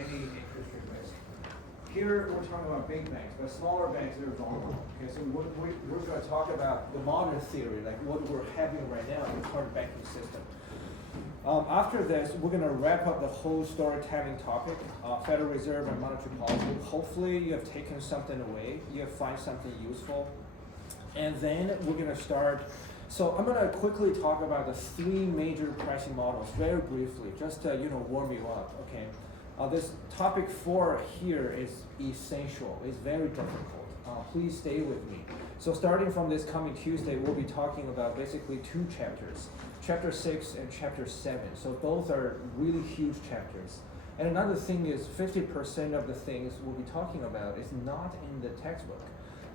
any interest rate risk. Here, we're talking about big banks, but smaller banks, they're vulnerable. Okay, so we're going to talk about the modern theory, like what we're having right now in the current banking system. After this, we're going to wrap up the whole storytelling topic, Federal Reserve and monetary policy. Hopefully, you have taken something away. You have find something useful. And then we're going to start. So I'm going to quickly talk about the three major pricing models very briefly, just to warm you up. Okay. This topic 4 here is essential. It's very difficult. Please stay with me. So starting from this coming Tuesday, we'll be talking about basically 2 chapters, Chapter 6 and Chapter 7. So both are really huge chapters. And another thing is 50% of the things we'll be talking about is not in the textbook.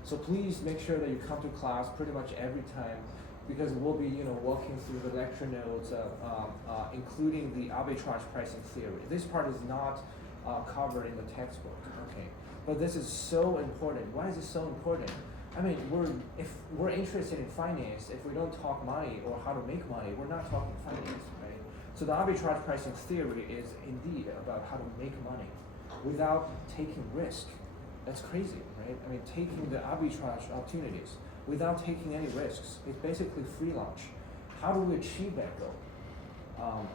So please make sure that you come to class pretty much every time, because we'll be walking through the lecture notes, including the arbitrage pricing theory. This part is not covered in the textbook, okay? But this is so important. Why is it so important? I mean, if we're interested in finance, if we don't talk money or how to make money, we're not talking finance, right? So the arbitrage pricing theory is indeed about how to make money without taking risk. That's crazy, right? I mean, taking the arbitrage opportunities without taking any risks. It's basically free lunch. How do we achieve that goal?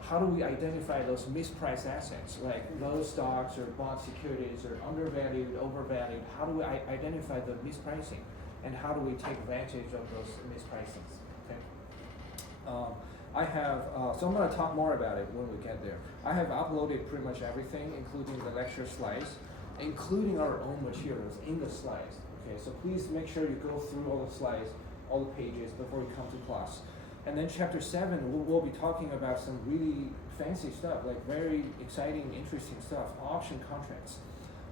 How do we identify those mispriced assets, like those stocks or bond securities are undervalued, overvalued? How do we identify the mispricing? And how do we take advantage of those mispricings? Okay. So I'm going to talk more about it when we get there. I have uploaded pretty much everything, including the lecture slides, including our own materials in the slides. Okay, so please make sure you go through all the slides, all the pages before you come to class. And then Chapter 7, we'll be talking about some really fancy stuff, like very exciting, interesting stuff, option contracts.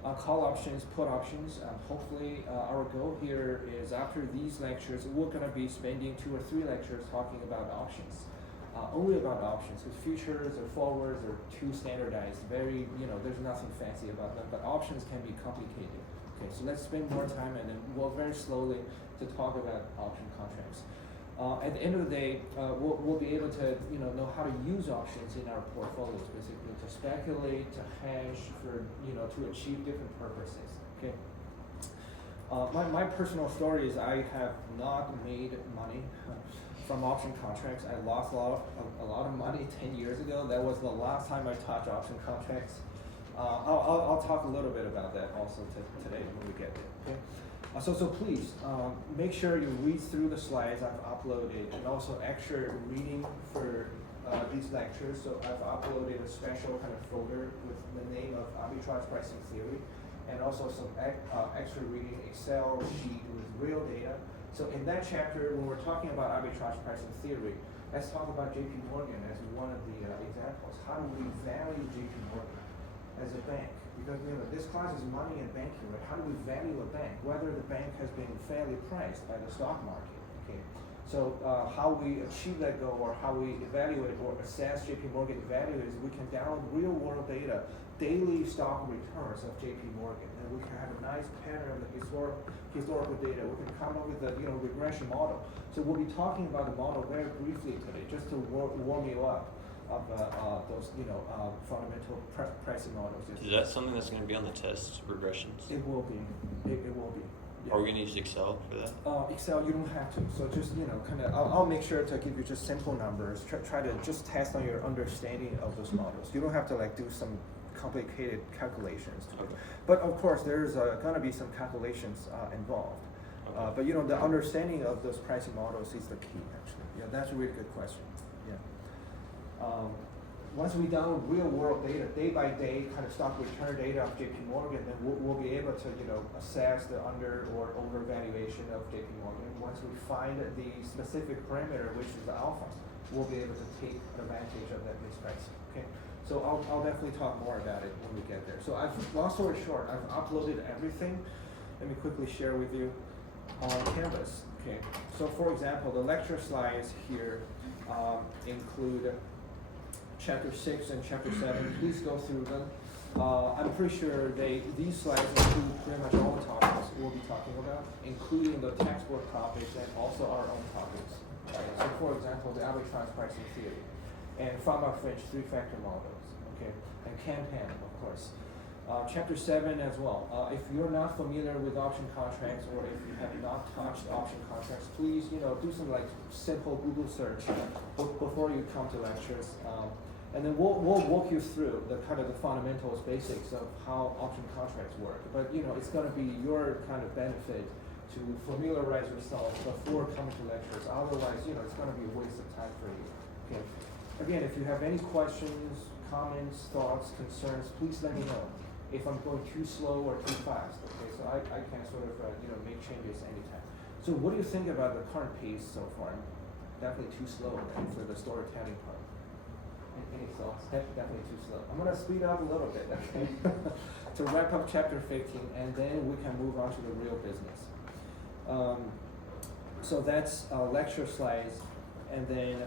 Call options, put options. Hopefully, our goal here is after these lectures, we're going to be spending 2 or 3 lectures talking about options, only about options, because futures or forwards are too standardized. Very, there's nothing fancy about them, but options can be complicated. Okay, so let's spend more time and then we'll very slowly to talk about option contracts. At the end of the day, we'll be able to know how to use options in our portfolios, basically to speculate, to hedge, for to achieve different purposes. Okay. My personal story is I have not made money from option contracts. I lost a lot of money 10 years ago. That was the last time I touched option contracts. I'll talk a little bit about that also today when we get there. Okay. So please make sure you read through the slides I've uploaded, and also extra reading for these lectures. So I've uploaded a special kind of folder with the name of arbitrage pricing theory, and also some extra reading Excel sheet with real data. So in that chapter, when we're talking about arbitrage pricing theory, let's talk about JP Morgan as one of the examples. How do we value JP Morgan as a bank? Because this class is money and banking, right? How do we value a bank? Whether the bank has been fairly priced by the stock market. Okay. So how we achieve that goal, or how we evaluate or assess JP Morgan value, is we can download real world data, daily stock returns of JP Morgan, and we can have a nice pattern of the historical data. We can come up with a regression model. So we'll be talking about the model very briefly today, just to warm you up of those fundamental pricing models. Is that something that's going to be on the test, regressions? It will be. It will be. Yeah. Are we going to use Excel for that? Excel, you don't have to. So just kind of, I'll make sure to give you just simple numbers. Try to just test on your understanding of those models. You don't have to do some complicated calculations. Okay. But of course, there's going to be some calculations involved. Okay. But the understanding of those pricing models is the key, actually. Yeah, that's a really good question. Yeah. Once we download real world data, day by day kind of stock return data of JP Morgan, then we'll be able to assess the under or over valuation of JP Morgan. Once we find the specific parameter, which is the alpha, we'll be able to take advantage of that mispricing. Okay, so I'll definitely talk more about it when we get there. So long story short, I've uploaded everything. Let me quickly share with you on Canvas. Okay, so for example, the lecture slides here include Chapter 6 and Chapter 7. Please go through them. I'm pretty sure these slides include pretty much all the topics we'll be talking about, including the textbook topics and also our own topics. So for example, the arbitrage pricing theory, and Fama-Finch 3-factor models, okay, and CAN-PAN, of course. Chapter 7 as well. If you're not familiar with option contracts or if you have not touched option contracts, please, do some like simple Google search before you come to lectures. And then we'll walk you through the kind of the fundamentals, basics of how option contracts work. But it's going to be your kind of benefit to familiarize yourself before coming to lectures. Otherwise, it's going to be a waste of time for you. Okay. Again, if you have any questions, comments, thoughts, concerns, please let me know. If I'm going too slow or too fast, okay, so I can sort of make changes anytime. So what do you think about the current pace so far? Definitely too slow, right, for the storytelling part. Any thoughts? Definitely too slow. I'm gonna speed up a little bit, okay, to wrap up chapter 15, and then we can move on to the real business. So that's lecture slides, and then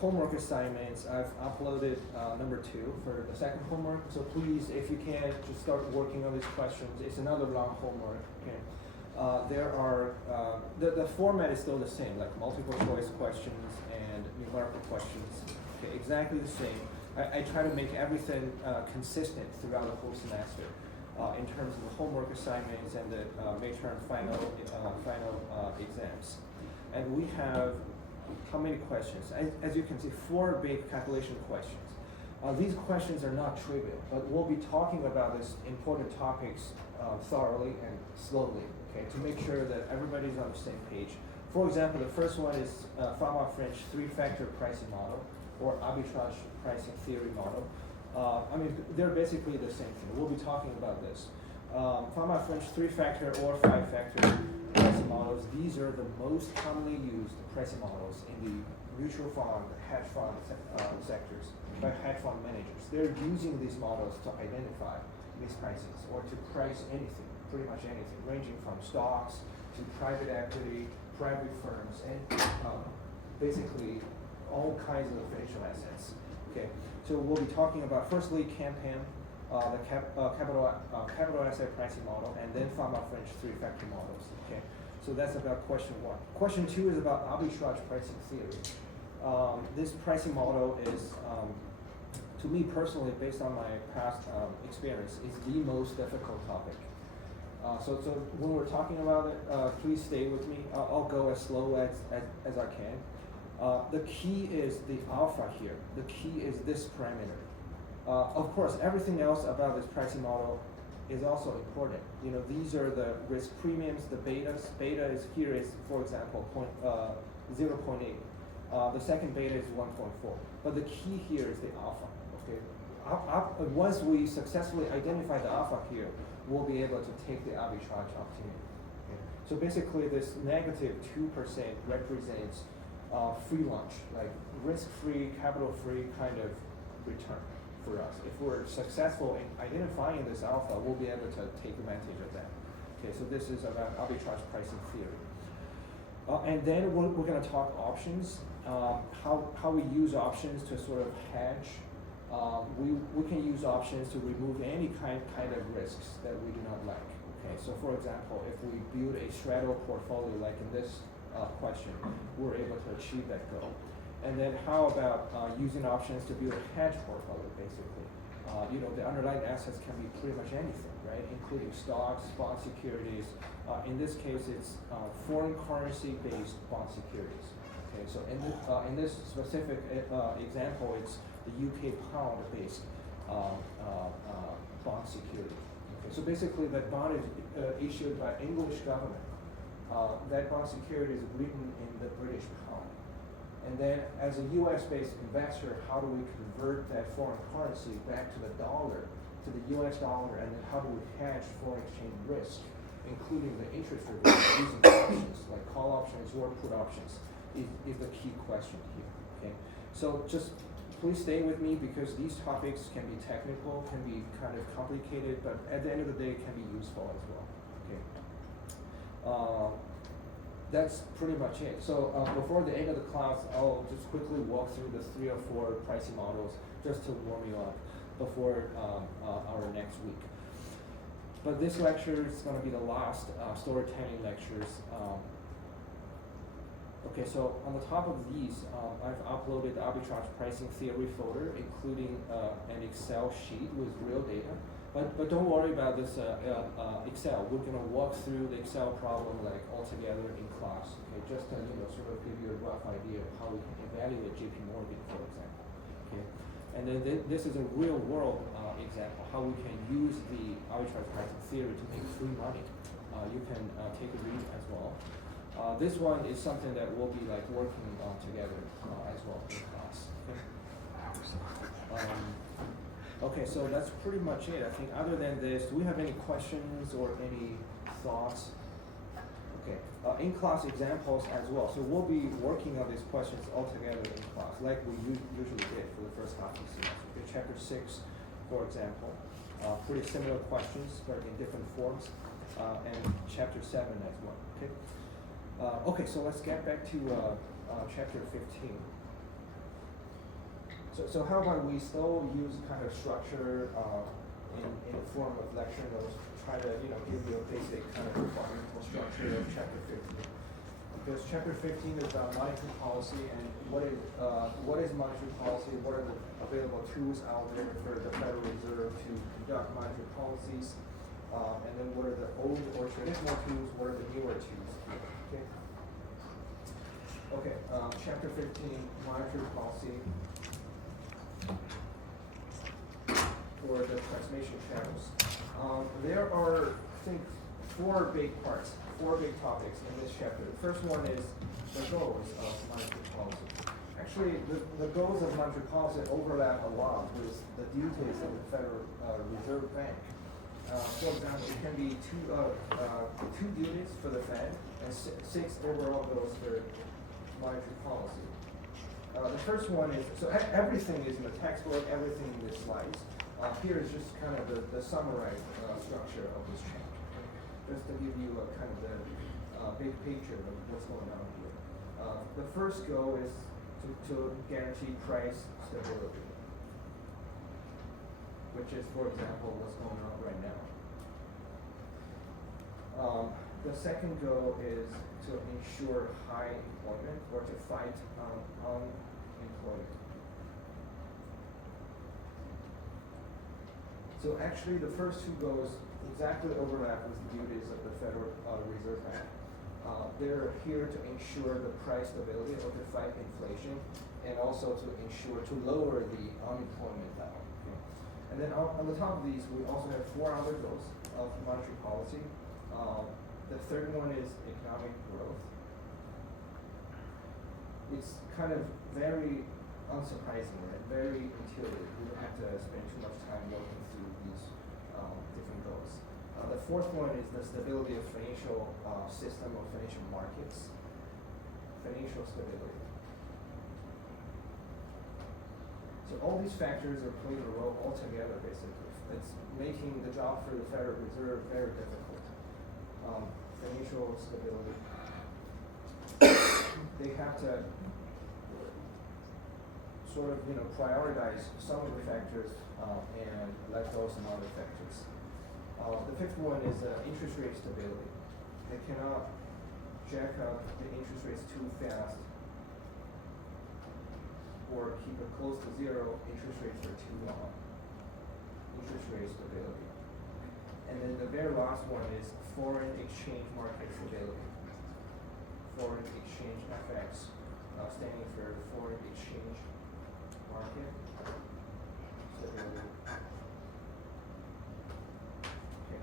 homework assignments. I've uploaded number 2 for the second homework. So please, if you can, just start working on these questions. It's another long homework. Okay. There are the format is still the same, like multiple choice questions and numerical questions. Okay, exactly the same. I try to make everything consistent throughout the whole semester in terms of the homework assignments and the midterm final exams. And we have how many questions? As you can see, 4 big calculation questions. These questions are not trivial, but we'll be talking about these important topics thoroughly and slowly, okay, to make sure that everybody's on the same page. For example, the first one is Fama-French 3-factor pricing model, or arbitrage pricing theory model. They're basically the same thing. We'll be talking about this. Fama-French 3-factor or 5-factor pricing models, these are the most commonly used pricing models in the mutual fund, hedge fund sectors by hedge fund managers. They're using these models to identify misprices or to price anything, pretty much anything, ranging from stocks to private equity, private firms, and basically all kinds of financial assets. Okay, so we'll be talking about firstly CAPM, the capital asset pricing model, and then Fama-French 3-factor models. Okay, so that's about question 1. Question 2 is about arbitrage pricing theory. This pricing model is, to me personally, based on my past experience, is the most difficult topic. So when we're talking about it, please stay with me. I'll go as slow as I can. The key is the alpha here. The key is this parameter. Of course, everything else about this pricing model is also important. These are the risk premiums, the betas. Beta is here is, for example, 0.8. The second beta is 1.4. But the key here is the alpha. Okay. Once we successfully identify the alpha here, we'll be able to take the arbitrage opportunity. Okay. So basically, this negative 2% represents free lunch, like risk-free, capital-free kind of return for us. If we're successful in identifying this alpha, we'll be able to take advantage of that. Okay, so this is about arbitrage pricing theory. And then we're going to talk options, how we use options to sort of hedge. We can use options to remove any kind of risks that we do not like. Okay, so for example, if we build a straddle portfolio like in this question, we're able to achieve that goal. And then how about using options to build a hedge portfolio, basically? The underlying assets can be pretty much anything, right? Including stocks, bond securities. In this case, it's foreign currency-based bond securities. Okay, so in this specific example, it's the UK pound-based bond security. Okay, so basically, that bond is issued by English government. That bond security is written in the British pound. And then as a US-based investor, how do we convert that foreign currency back to the dollar, to the US dollar, and then how do we hedge foreign exchange risk, including the interest rate risk, using options, like call options or put options, is the key question here, okay? So just please stay with me because these topics can be technical, can be kind of complicated, but at the end of the day, can be useful as well, okay? That's pretty much it. So before the end of the class, I'll just quickly walk through the 3 or 4 pricing models just to warm you up before our next week. But this lecture is going to be the last storytelling lectures. Okay, so on the top of these, I've uploaded the arbitrage pricing theory folder, including an Excel sheet with real data. But don't worry about this Excel. We're gonna walk through the Excel problem like all together in class. Okay, just to sort of give you a rough idea of how we can evaluate JP Morgan, for example. Okay, and then this is a real world example how we can use the arbitrage pricing theory to make free money. You can take a read as well. This one is something that we'll be like working on together as well in class. Okay? Okay, so that's pretty much it. I think other than this, do we have any questions or any thoughts? Okay, in class examples as well. So we'll be working on these questions all together in class, like we usually did for the first half of the semester. Okay, chapter 6, for example, pretty similar questions, but in different forms, and chapter 7 as well. Okay. Okay, so let's get back to chapter 15. So how about we still use kind of structure in the form of lecture notes to try to give you a basic kind of fundamental structure of chapter 15. Because chapter 15 is about monetary policy and what is monetary policy, what are the available tools out there for the Federal Reserve to conduct monetary policies, and then what are the old or traditional tools, what are the newer tools. Okay, chapter 15, monetary policy. For the transmission channels. There are, I think, four big parts, four big topics in this chapter. The first one is the goals of monetary policy. Actually, the goals of monetary policy overlap a lot with the duties of the Federal Reserve Bank. For example, it can be two duties for the Fed and six overall goals for monetary policy. The first one is, so everything is in the textbook, everything in the slides. Here is just kind of the summarized structure of this chapter, just to give you a kind of the big picture of what's going on here. The first goal is to guarantee price stability, which is, for example, what's going on right now. The second goal is to ensure high employment or to fight unemployment. So actually the first two goals exactly overlap with the duties of the Federal Reserve Bank. They're here to ensure the price stability or to fight inflation and also to ensure to lower the unemployment level. Okay? And then on the top of these, we also have four other goals of monetary policy. The third one is economic growth. It's kind of very unsurprising and very intuitive. We don't have to spend too much time looking through these different goals. The fourth one is the stability of financial system or financial markets. Financial stability. So all these factors are playing a role altogether, basically. It's making the job for the Federal Reserve very difficult. Financial stability. They have to sort of prioritize some of the factors and let go of some other factors. The fifth one is interest rate stability. They cannot jack up the interest rates too fast or keep it close to zero interest rates for too long. Interest rate stability. And then the very last one is foreign exchange market stability. Foreign exchange FX, standing for foreign exchange market stability. Okay.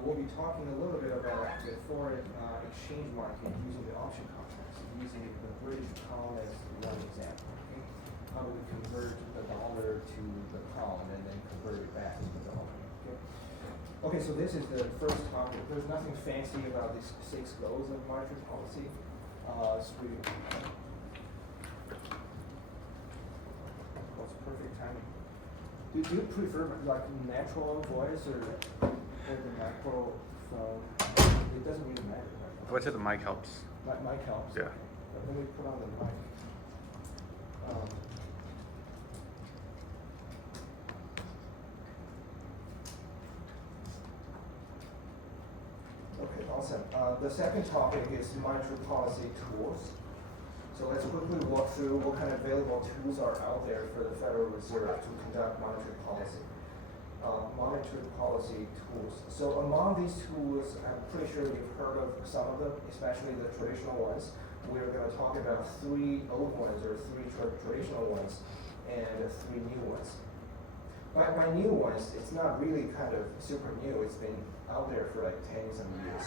We'll be talking a little bit about the foreign exchange market using the option contracts, using the British pound as one example. Okay? How do we convert the dollar to the pound and then convert it back to the dollar? Okay? Okay, so this is the first topic. There's nothing fancy about these 6 goals of monetary policy. It's really what's perfect timing. Do you prefer like natural voice or the microphone? It doesn't really matter. Right? Voice of the mic helps. Mic helps. Yeah. Okay. But then we put on the mic. Okay, awesome. The second topic is monetary policy tools. So let's quickly walk through what kind of available tools are out there for the Federal Reserve to conduct monetary policy. monetary policy tools. So among these tools, I'm pretty sure you've heard of some of them, especially the traditional ones. We're going to talk about 3 old ones or 3 traditional ones and 3 new ones. By new ones, it's not really kind of super new. It's been out there for like 10 some years.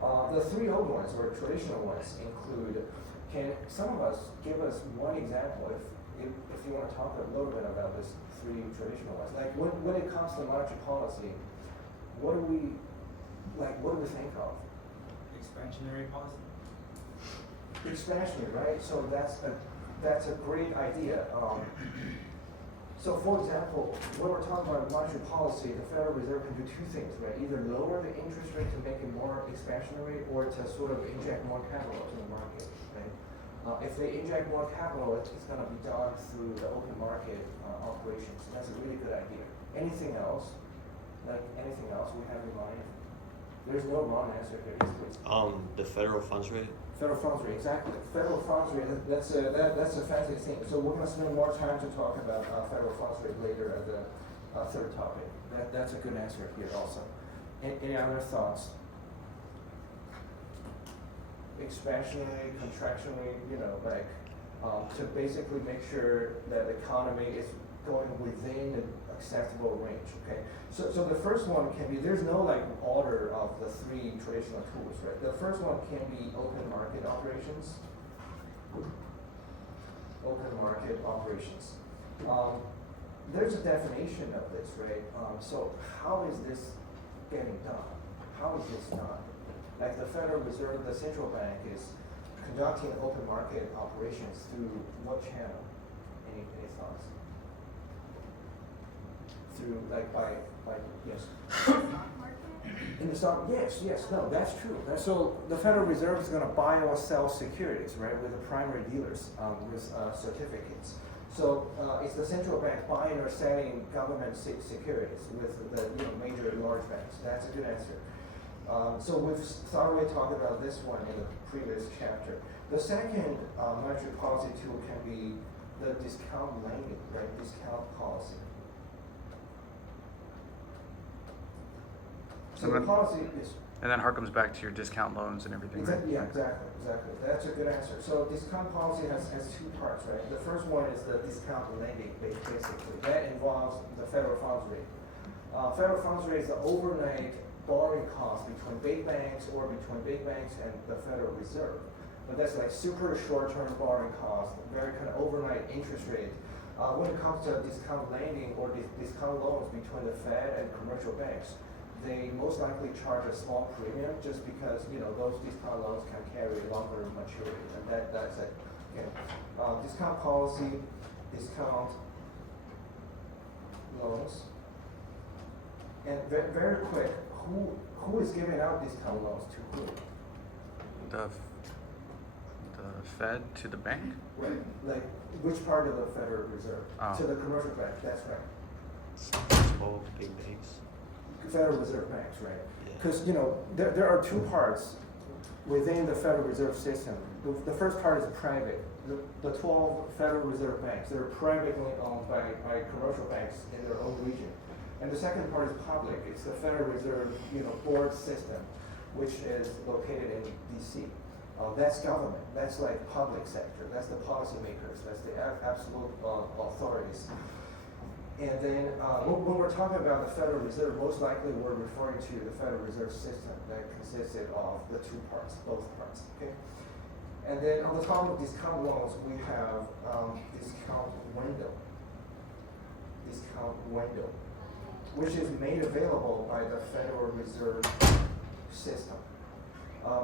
The 3 old ones or traditional ones include, can some of us give us one example if you want to talk a little bit about this 3 traditional ones? Like when it comes to monetary policy, what do we think of? Expansionary policy. Expansionary, right? So that's a great idea. So for example, when we're talking about monetary policy, the Federal Reserve can do 2 things, right? Either lower the interest rate to make it more expansionary or to sort of inject more capital to the market, right? If they inject more capital, it's going to be done through the open market operations. That's a really good idea. Anything else? Like anything else we have in mind? There's no wrong answer here. The federal funds rate. Federal funds rate, exactly. Federal funds rate, that's a fancy thing. So we're going to spend more time to talk about federal funds rate later as a 3rd topic. That's a good answer here also. Any other thoughts? Expansionary, contractionary, to basically make sure that the economy is going within an acceptable range, okay? So the first one can be, there's no like order of the 3 traditional tools, right? The first one can be open market operations. Open market operations. There's a definition of this, right? So how is this getting done? How is this done? Like the Federal Reserve, the central bank is conducting open market operations through what channel? Any thoughts? Through yes. In the stock, yes, no, that's true. So the Federal Reserve is going to buy or sell securities, right, with the primary dealers with certificates. So it's the central bank buying or selling government securities with the major large banks. That's a good answer. So we've thoroughly talked about this one in the previous chapter. The second monetary policy tool can be the discount lending, right? Discount policy. So the policy is. And then harkens back to your discount loans and everything, Exactly, right? yeah, exactly. That's a good answer. So discount policy has 2 parts, right? The first one is the discount lending, basically. That involves the federal funds rate. Federal funds rate is the overnight borrowing cost between big banks or between big banks and the Federal Reserve. But that's like super short-term borrowing cost, very kind of overnight interest rate. When it comes to discount lending or discount loans between the Fed and commercial banks, they most likely charge a small premium just because those discount loans can carry longer maturity, and that's it. Okay. Discount policy, discount loans, and very quick, who is giving out discount loans to who? The Fed to the bank? Right. Like which part of the Federal Reserve? Oh. To the commercial bank. That's right. Small, big banks. Federal Reserve banks, right? Yeah. Because there are 2 parts within the Federal Reserve system. The first part is private. The 12 Federal Reserve banks, they're privately owned by commercial banks in their own region. And the second part is public. It's the Federal Reserve board system, which is located in DC. That's government. That's like public sector. That's the policymakers. That's the absolute authorities. And then when we're talking about the Federal Reserve, most likely we're referring to the Federal Reserve system that consisted of the 2 parts, both parts, okay? And then on the top of discount loans, we have discount window, which is made available by the Federal Reserve system.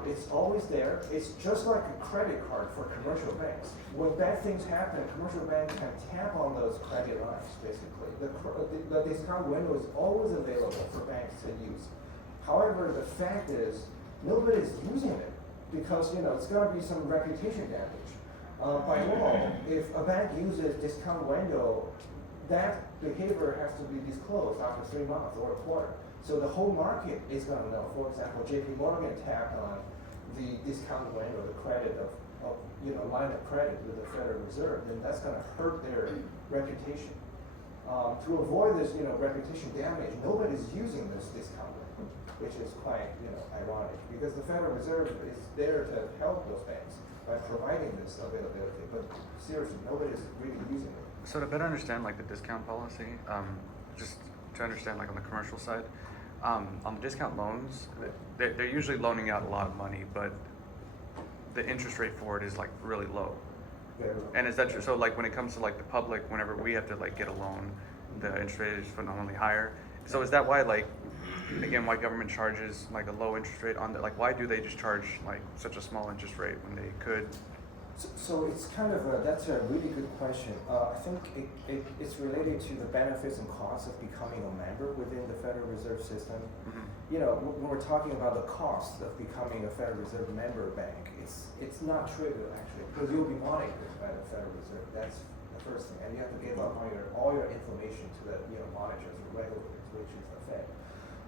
It's always there. It's just like a credit card for commercial banks. When bad things happen, commercial banks can tap on those credit lines, basically. The discount window is always available for banks to use. However, the fact is, nobody's using it because, it's going to be some reputation damage. By law, if a bank uses discount window, that behavior has to be disclosed after 3 months or a quarter. So the whole market is going to know. For example, JP Morgan tapped on the discount window, the credit of line of credit with the Federal Reserve, then that's going to hurt their reputation. To avoid this, reputation damage, nobody's using this discount rate, which is quite, ironic, because the Federal Reserve is there to help those banks by providing this availability, but seriously, nobody's really using it. So to better understand like the discount policy, just to understand like on the commercial side, on the discount loans, they're usually loaning out a lot of money, but the interest rate for it is like really low. And is that true? So like when it comes to like the public, whenever we have to like get a loan, the interest rate is phenomenally higher. So is that why like, again, why government charges like a low interest rate on that? Like why do they just charge like such a small interest rate when they could? So it's kind of that's a really good question. I think it's related to the benefits and costs of becoming a member within the Federal Reserve System. Mhm. When we're talking about the cost of becoming a Federal Reserve member bank, it's not trivial actually, because you'll be monitored by the Federal Reserve. That's the first thing, and you have to give up on all your information to the monitors or regulators, which is the Fed.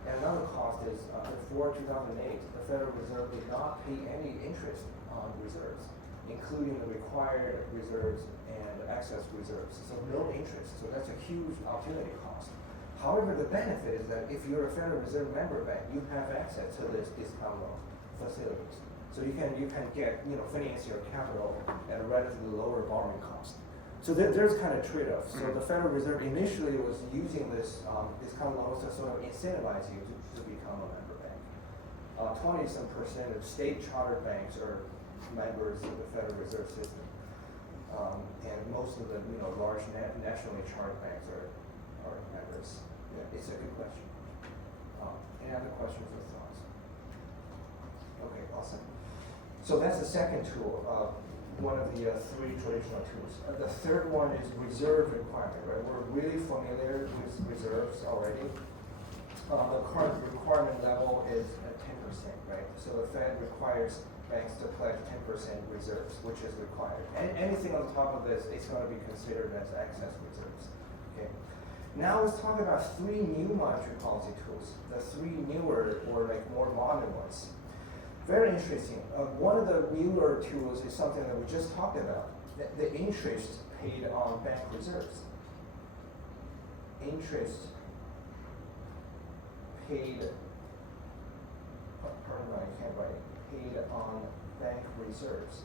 And another cost is before 2008, the Federal Reserve did not pay any interest on reserves, including the required reserves and excess reserves. So no interest. So that's a huge opportunity cost. However, the benefit is that if you're a Federal Reserve member bank, you have access to this discount loan facilities. So you can get finance your capital at a relatively lower borrowing cost. So there's kind of trade-offs. So the Federal Reserve initially was using this discount loans to sort of incentivize you to become a member bank. 20% of state chartered banks are members of the Federal Reserve System, and most of the large nationally chartered banks are members. Yeah, it's a good question. Any other questions or thoughts? Okay, awesome. So that's the second tool, one of the three traditional tools. The third one is reserve requirement. Right, we're really familiar with reserves already. The current requirement level is at 10%, right? So the Fed requires banks to pledge 10% reserves, which is required. And anything on top of this is going to be considered as excess reserves. Okay. Now let's talk about three new monetary policy tools, the three newer or like more modern ones. Very interesting. One of the newer tools is something that we just talked about, the interest paid on bank reserves. Interest paid, paid on bank reserves.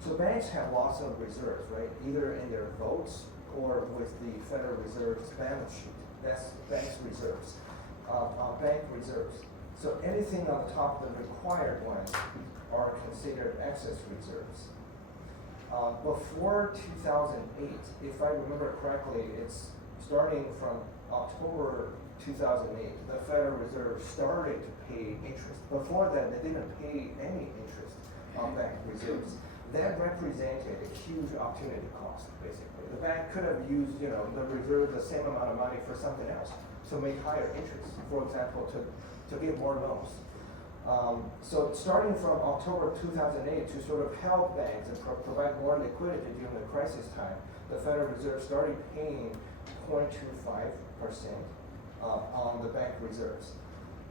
So banks have lots of reserves, right? Either in their votes or with the Federal Reserve's balance sheet. That's banks' reserves, bank reserves. So anything on the top of the required ones are considered excess reserves. Before 2008, if I remember correctly, it's starting from October 2008, the Federal Reserve started to pay interest. Before that, they didn't pay any interest on bank reserves. That represented a huge opportunity cost, basically. The bank could have used, the reserve, the same amount of money for something else, to make higher interest, for example, to give more loans. So starting from October 2008, to sort of help banks and provide more liquidity during the crisis time, the Federal Reserve started paying 0.25% on the bank reserves.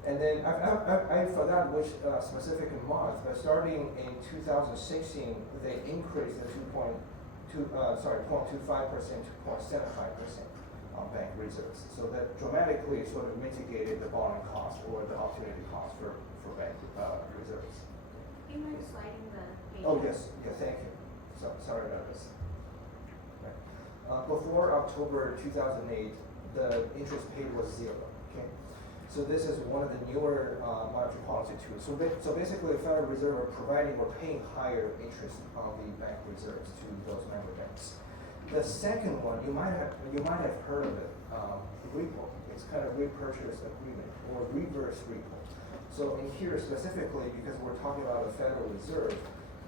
And then I forgot which specific month, but starting in 2016, they increased the 0.25% to 0.75% on bank reserves. So that dramatically sort of mitigated the borrowing cost or the opportunity cost for bank reserves. Do you mind sliding the page? Oh, yes, thank you. So, sorry about this. Right. Before October 2008, the interest paid was zero, okay? So this is one of the newer monetary policy tools. So basically, the Federal Reserve are providing or paying higher interest on the bank reserves to those member banks. The second one, you might have heard of it, repo. It's kind of repurchase agreement or reverse repo. So in here specifically, because we're talking about the Federal Reserve,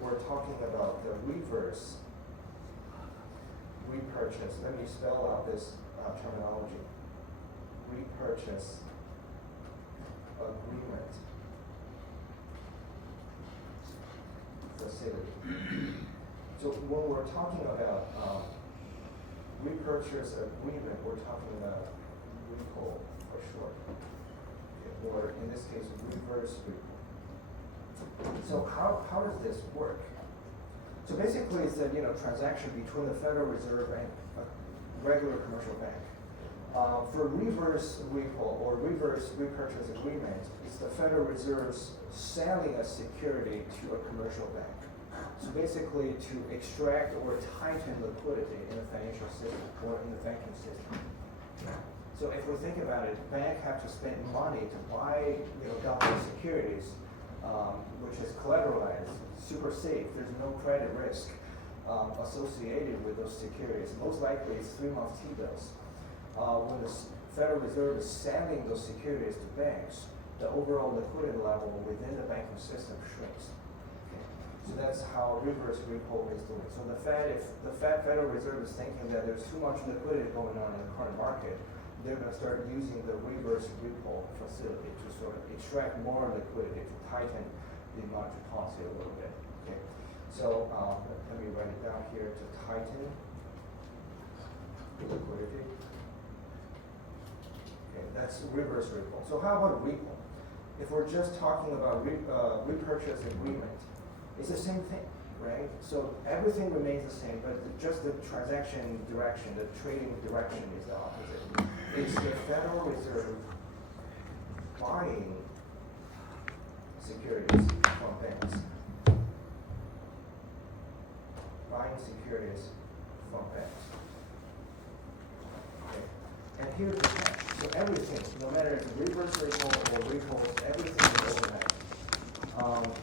we're talking about the reverse repurchase. Let me spell out this terminology. Repurchase agreement facility. So when we're talking about repurchase agreement, we're talking about repo for short, okay, or in this case, reverse repo. So how does this work? So basically, it's a transaction between the Federal Reserve and a regular commercial bank. For reverse repo or reverse repurchase agreement, it's the Federal Reserve's selling a security to a commercial bank. So basically to extract or tighten liquidity in the financial system or in the banking system. So if we think about it, bank have to spend money to buy, government securities, which is collateralized, super safe. There's no credit risk associated with those securities. Most likely, it's 3-month T-bills. When the Federal Reserve is selling those securities to banks, the overall liquidity level within the banking system shrinks. Okay. So that's how reverse repo is doing. So the Fed, if the Federal Reserve is thinking that there's too much liquidity going on in the current market, they're going to start using the reverse repo facility to sort of extract more liquidity to tighten the monetary policy a little bit. Okay. So let me write it down here to tighten the liquidity. Okay, that's reverse repo. So how about repo? If we're just talking about repurchase agreement, it's the same thing, right? So everything remains the same, but just the transaction direction, the trading direction is the opposite. It's the Federal Reserve buying securities from banks. Buying securities from banks. Okay. And here's the thing. So everything, no matter if it's reverse repo or repos, everything is overnight.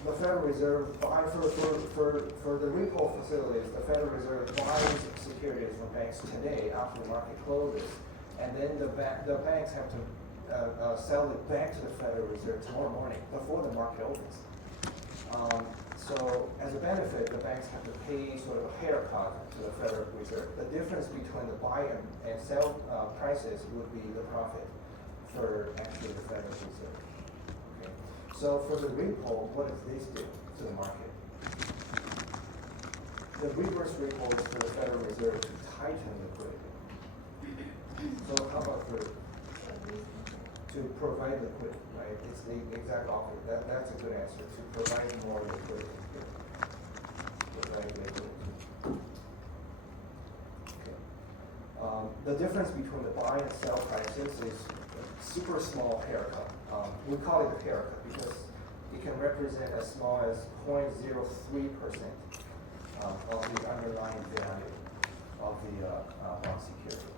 The Federal Reserve buy for the repo facilities, the Federal Reserve buys securities from banks today after the market closes, and then the banks have to sell it back to the Federal Reserve tomorrow morning before the market opens. So as a benefit, the banks have to pay sort of a haircut to the Federal Reserve. The difference between the buy and sell prices would be the profit for actually the Federal Reserve. Okay. So for the repo, what does this do to the market? The reverse repo is for the Federal Reserve to tighten liquidity. So how about to provide liquidity, right? It's the exact opposite. That's a good answer. To provide more liquidity. Provide liquidity. Okay. The difference between the buy and sell prices is a super small haircut. We call it a haircut because it can represent as small as 0.03% of the underlying value of the bond security.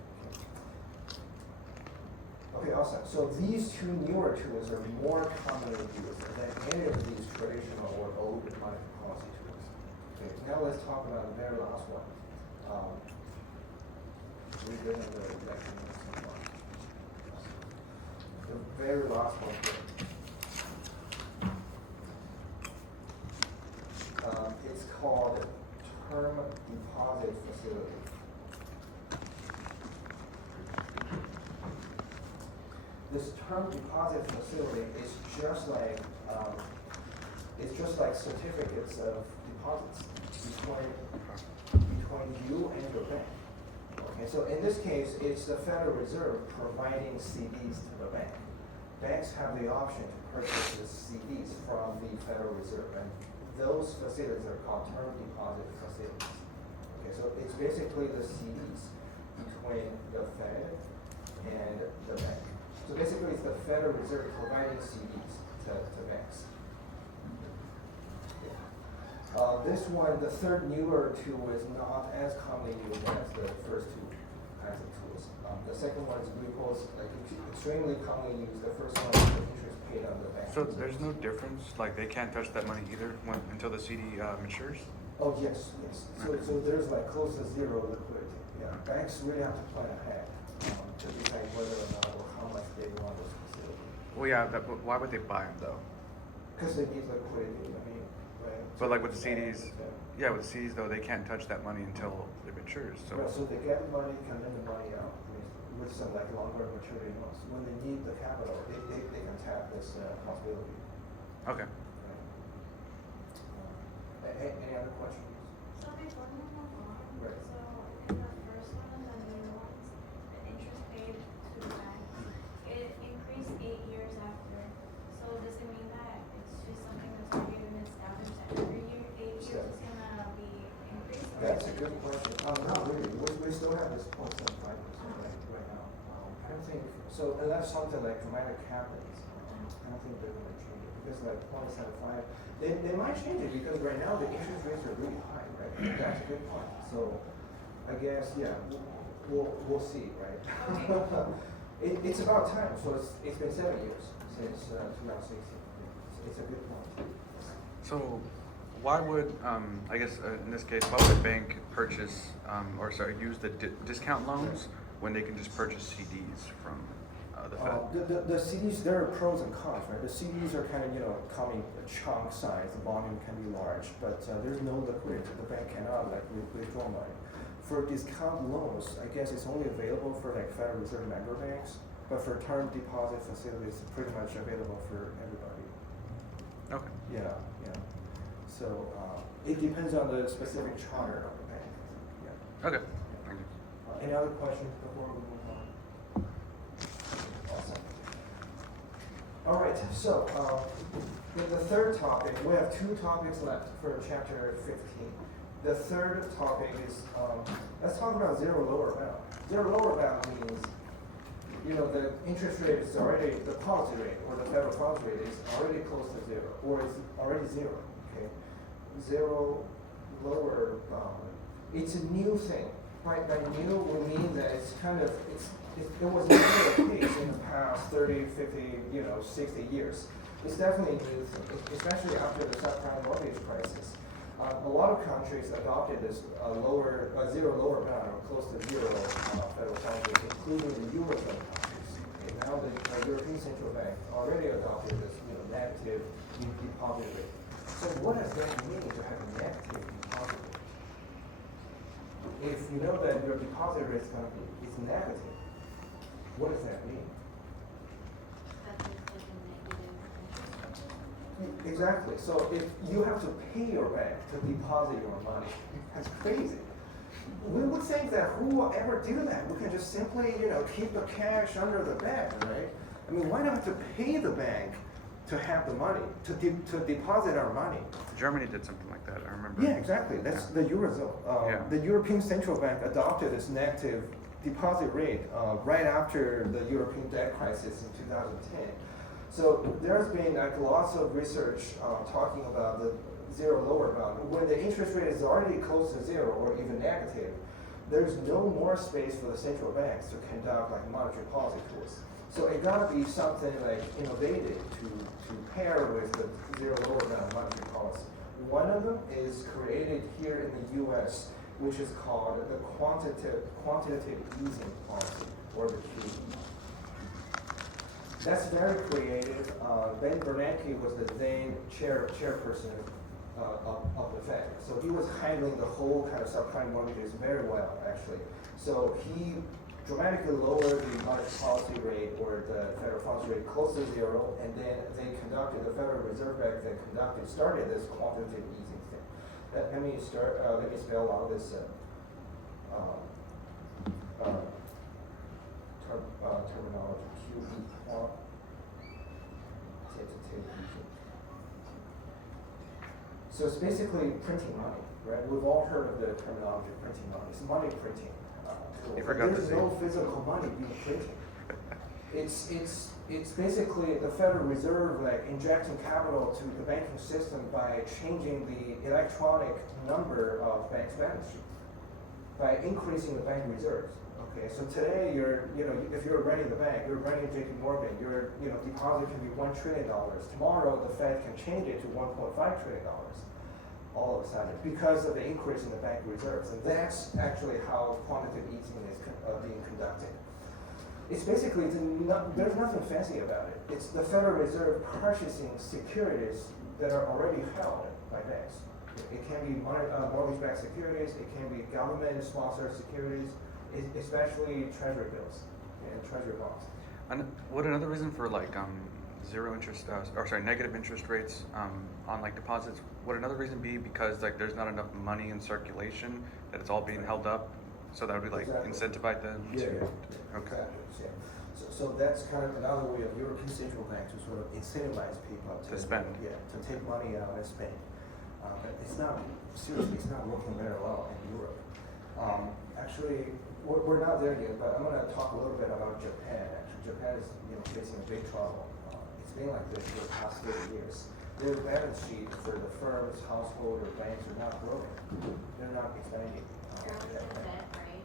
Okay, awesome. So these two newer tools are more commonly used than any of these traditional or old monetary policy tools. Okay, now let's talk about the very last one. We've been in the election so far. The very last one here. It's called term deposit facility. This term deposit facility is just like certificates of deposits between you and your bank. Okay, so in this case, it's the Federal Reserve providing CDs to the bank. Banks have the option to purchase the CDs from the Federal Reserve, and those facilities are called term deposit facilities. Okay, so it's basically the CDs between the Fed and the bank. So basically, it's the Federal Reserve providing CDs to banks. This one, the third newer tool, is not as commonly used as the first two kinds of tools. The second one is repos, like extremely commonly used. The first one is the interest paid on the bank. So there's no difference, like they can't touch that money either until the CD matures? Oh, yes. So there's like close to zero liquidity. Yeah, banks really have to plan ahead to decide whether or not or how much they want this facility. Well, yeah, but why would they buy them though? Because they need liquidity, I mean, right? But like with the CDs, yeah, with the CDs though, they can't touch that money until it matures. So Right, so they get money, can lend the money out with some like longer maturity notes. When they need the capital, they can tap this possibility. okay. Right? Any other questions? So before we move on, Right. so in the first one and the new ones, the interest paid to the bank, it increased 8 years after. So does it mean that it's just something that's already been established that every year, 8 years is gonna be increased? Or That's is a it good just- question. Not really. We still have this 0.75% right now. So unless something like dramatic happens, I don't think they're gonna change it, because like 0.75, they might change it, because right now the interest rates are really high, right? That's a good point, so I guess, yeah, we'll see, right? It's about time, so it's been 7 years since 2016, it's a good point. So why would, I guess in this case, why would a bank purchase, use the discount loans when they can just purchase CDs from the Fed? The CDs, there are pros and cons, right? The CDs are kind of, coming a chunk size, the volume can be large, but there's no liquidity, the bank cannot like withdraw money. For discount loans, I guess it's only available for like Federal Reserve member banks, but for term deposit facilities, it's pretty much available for everybody. Okay. Yeah. So it depends on the specific charter of the bank. Yeah. Okay. Thank you. Any other questions before we move on? Awesome. All right, so the third topic, we have 2 topics left for chapter 15. The third topic is, let's talk about zero lower bound. Zero lower bound means, the interest rate is already, the policy rate or the federal funds rate is already close to zero, or it's already zero, okay? Zero lower bound. It's a new thing. By new, we mean that it's kind of, it was never the case in the past 30, 50, 60 years. It's definitely a new thing, especially after the subprime mortgage crisis. A lot of countries adopted this zero lower bound or close to zero federal funds rate, including the Eurozone countries. Okay, now the European Central Bank already adopted this negative deposit rate. So what does that mean to have a negative deposit rate? If you know that your deposit rate is negative, what does that mean? That there's like a negative interest rate. Exactly. So if you have to pay your bank to deposit your money, that's crazy. We would think that who will ever do that? We can just simply, keep the cash under the bed, right? I mean, why not have to pay the bank to have the money, to deposit our money? Germany did something like that, I remember. Yeah, exactly. That's the Eurozone. The European Central Bank adopted this negative deposit rate right after the European debt crisis in 2010. So there's been like lots of research talking about the zero lower bound. When the interest rate is already close to zero or even negative, there's no more space for the central banks to conduct like monetary policy tools. So it gotta be something like innovative to pair with the zero lower bound monetary policy. One of them is created here in the U.S., which is called the quantitative easing policy, or the QE. That's very creative. Ben Bernanke was the then chairperson of the Fed. So he was handling the whole kind of subprime mortgages very well, actually. So he dramatically lowered the monetary policy rate or the federal funds rate close to zero, and then the Federal Reserve Bank started this quantitative easing thing. Let me spell out this terminology. QE, quantitative easing. So it's basically printing money, right? We've all heard of the terminology printing money. It's money printing. You forgot to There's say. no physical money being printed. It's basically the Federal Reserve like injecting capital to the banking system by changing the electronic number of banks' balance sheets, by increasing the bank reserves. Okay, so today if you're running the bank, you're running JP Morgan, your deposit can be $1 trillion. Tomorrow the Fed can change it to $1.5 trillion. All of a sudden, because of the increase in the bank reserves, and that's actually how quantitative easing is being conducted. It's basically there's nothing fancy about it. It's the Federal Reserve purchasing securities that are already held by banks. It can be mortgage-backed securities. It can be government-sponsored securities, especially treasury bills and treasury bonds. And what another reason for like negative interest rates on like deposits? Would another reason be because like there's not enough money in circulation, that it's all being held up, so that would be like incentivize them to. Yeah. Okay. Exactly. Yeah. So that's kind of another way of European Central Bank to sort of incentivize people To spend. Yeah, to take money out and spend. But it's not working very well in Europe. Actually, we're not there yet, but I'm gonna talk a little bit about Japan. Actually, Japan is, facing a big trouble. It's been like this for the past 30 years. Their balance sheet for the firms, household, or banks are not growing. They're not expanding. They're always in debt, right?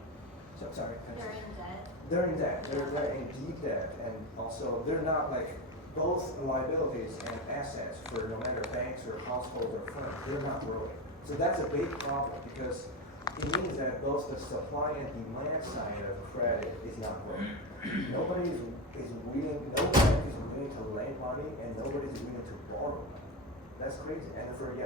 So, sorry. They're in debt. They're in debt. They're in deep debt, and also they're not like both liabilities and assets for no matter banks or households or firms. They're not growing. So that's a big problem because it means that both the supply and demand side of credit is not growing. Nobody is willing. No bank is willing to lend money, and nobody is willing to borrow money. That's crazy. And for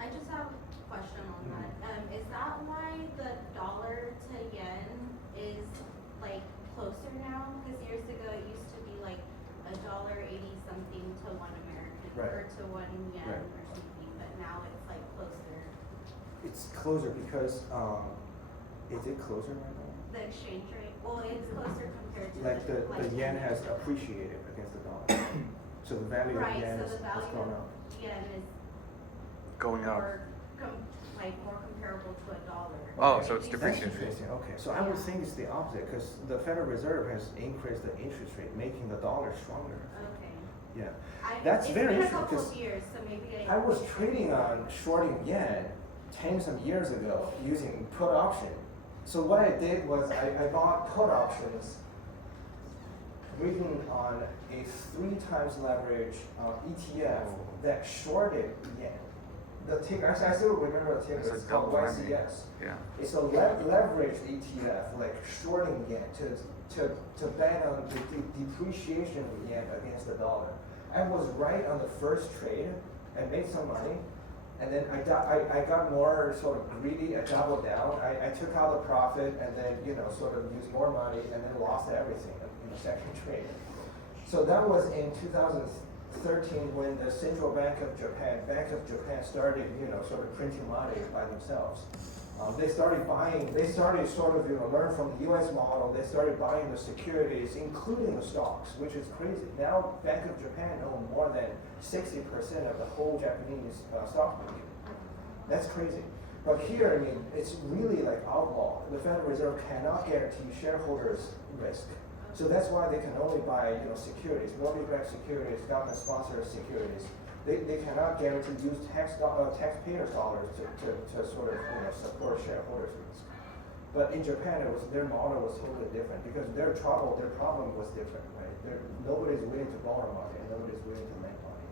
I just have a question on that. Is that why the dollar to yen is like closer now? Because years ago it used to be like $1.80 something to one American Right. or to one yen Right. or something, but now it's like closer. it's closer because is it closer right now? The exchange rate, well, it's closer compared to Like the like yen has appreciated against the dollar. So the value of right. yen So has the value gone of up. yen is Going up. more more comparable to a dollar. Oh, right? so it's These- That's depreciated. interesting. Okay, so I would think it's the opposite because the Federal Reserve has increased the interest rate, making the dollar stronger. Okay. Yeah. I, That's it's very been a interesting, couple 'cause of years, so maybe I was trading on shorting yen 10 some years ago using put option. So what I did was I bought put options written on a 3 times leverage ETF that shorted yen. The ticker, I still remember the ticker, It's a it's called double whammy. YCS. Yeah. It's a leveraged ETF, like shorting yen to bet on the depreciation of yen against the dollar. I was right on the first trade. I made some money, and then I got more sort of greedy. I doubled down. I took out the profit, and then sort of used more money, and then lost everything in the second trade. So that was in 2013 when the Central Bank of Japan, started sort of printing money by themselves. They started sort of learn from the U.S. model. They started buying the securities, including the stocks, which is crazy. Now Bank of Japan owns more than 60% of the whole Japanese stock market. That's crazy. But here, I mean, it's really like outlaw. The Federal Reserve cannot guarantee shareholders' risk. So that's why they can only buy securities, mortgage-backed securities, government-sponsored securities. They cannot guarantee use taxpayers' dollars to sort of support shareholders' risk. But in Japan, their model was totally different because their problem was different, right? Nobody's willing to borrow money and nobody's willing to lend money.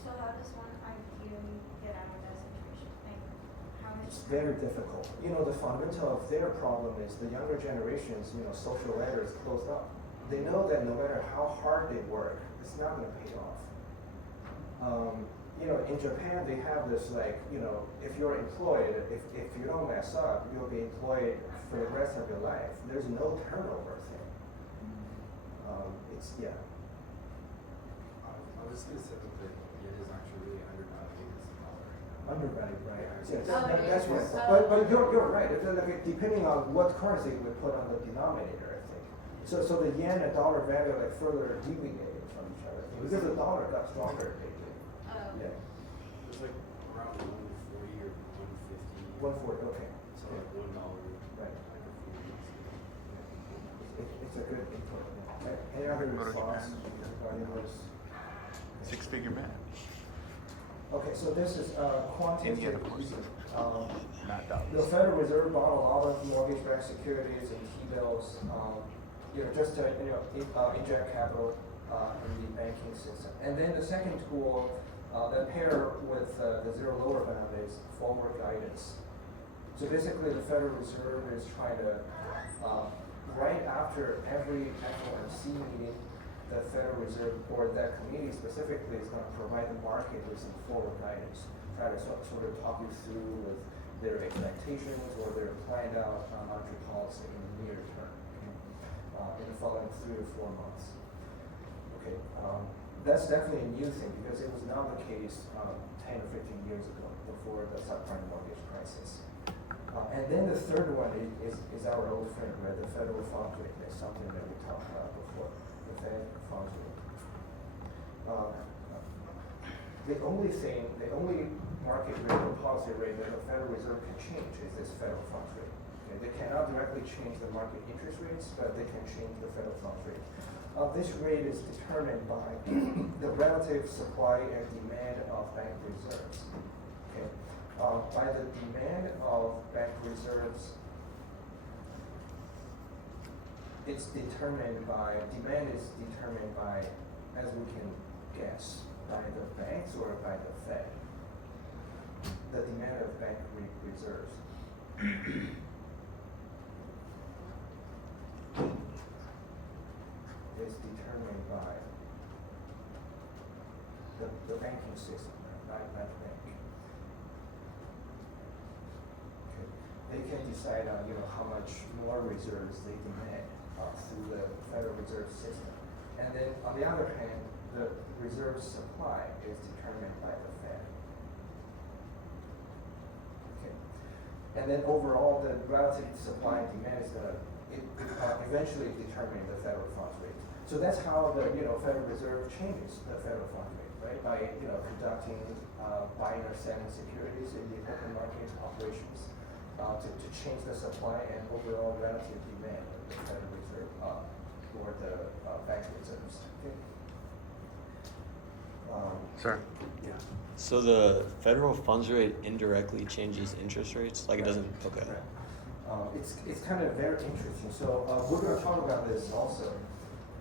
So how does one ideally get out of that situation? Like, how It's is very difficult. The fundamental of their problem is the younger generations, social ladder is closed up. They know that no matter how hard they work, it's not going to pay off. In Japan, they have this if you're employed, if you don't mess up, you'll be employed for the rest of your life. There's no turnover thing. I was gonna say that the yen is actually really undervalued as a dollar right now. Undervalued, right? Yeah. Yes, Oh, it that's is. right. But you're right. It's like depending on what currency we put on the denominator, I think. So the yen and dollar value further deviated from each other because the dollar got stronger lately. Yeah. It was like around 140 or 150. 140. Okay. So like $1. Right. Like a few weeks ago. It's a good input. Any other Go to response Japan. regarding this? 6-figure man. Okay, so this is quantitative Indian, of course. easing. Not The dollars. Federal Reserve bought a lot of mortgage-backed securities and T-bills, just to inject capital in the banking system. And then the second tool that pair with the zero lower bound is forward guidance. So basically, the Federal Reserve is trying to right after every FOMC meeting, the Federal Reserve Board, that committee specifically is going to provide the market with some forward guidance, try to sort of talk you through with their expectations or their planned out monetary policy in the near term, in the following 3 or 4 months. Okay, that's definitely a new thing because it was not the case 10 or 15 years ago before the subprime mortgage crisis. And then the third one is our old friend, right? The federal funds rate. It's something that we talked about before. The Fed funds rate. The only market rate or policy rate that the Federal Reserve can change is this federal funds rate. Okay, they cannot directly change the market interest rates, but they can change the federal funds rate. This rate is determined by the relative supply and demand of bank reserves. Okay, by the demand of bank reserves, it's determined by, demand is determined by, as we can guess, by the banks or by the Fed. The demand of bank reserves. Is determined by the banking system, by the bank. Okay. They can decide on, how much more reserves they demand through the Federal Reserve System. And then on the other hand, the reserve supply is determined by the Fed. Okay. And then overall, the relative supply and demand is going to eventually determine the federal funds rate. So that's how the Federal Reserve changes the federal funds rate, right? By conducting buying or selling securities in the open market operations to change the supply and overall relative demand of the Federal Reserve or the bank reserves. Okay. Sir? Yeah. So the federal funds rate indirectly changes interest rates? Like it doesn't, okay. Right. It's kind of very interesting. So we're going to talk about this also.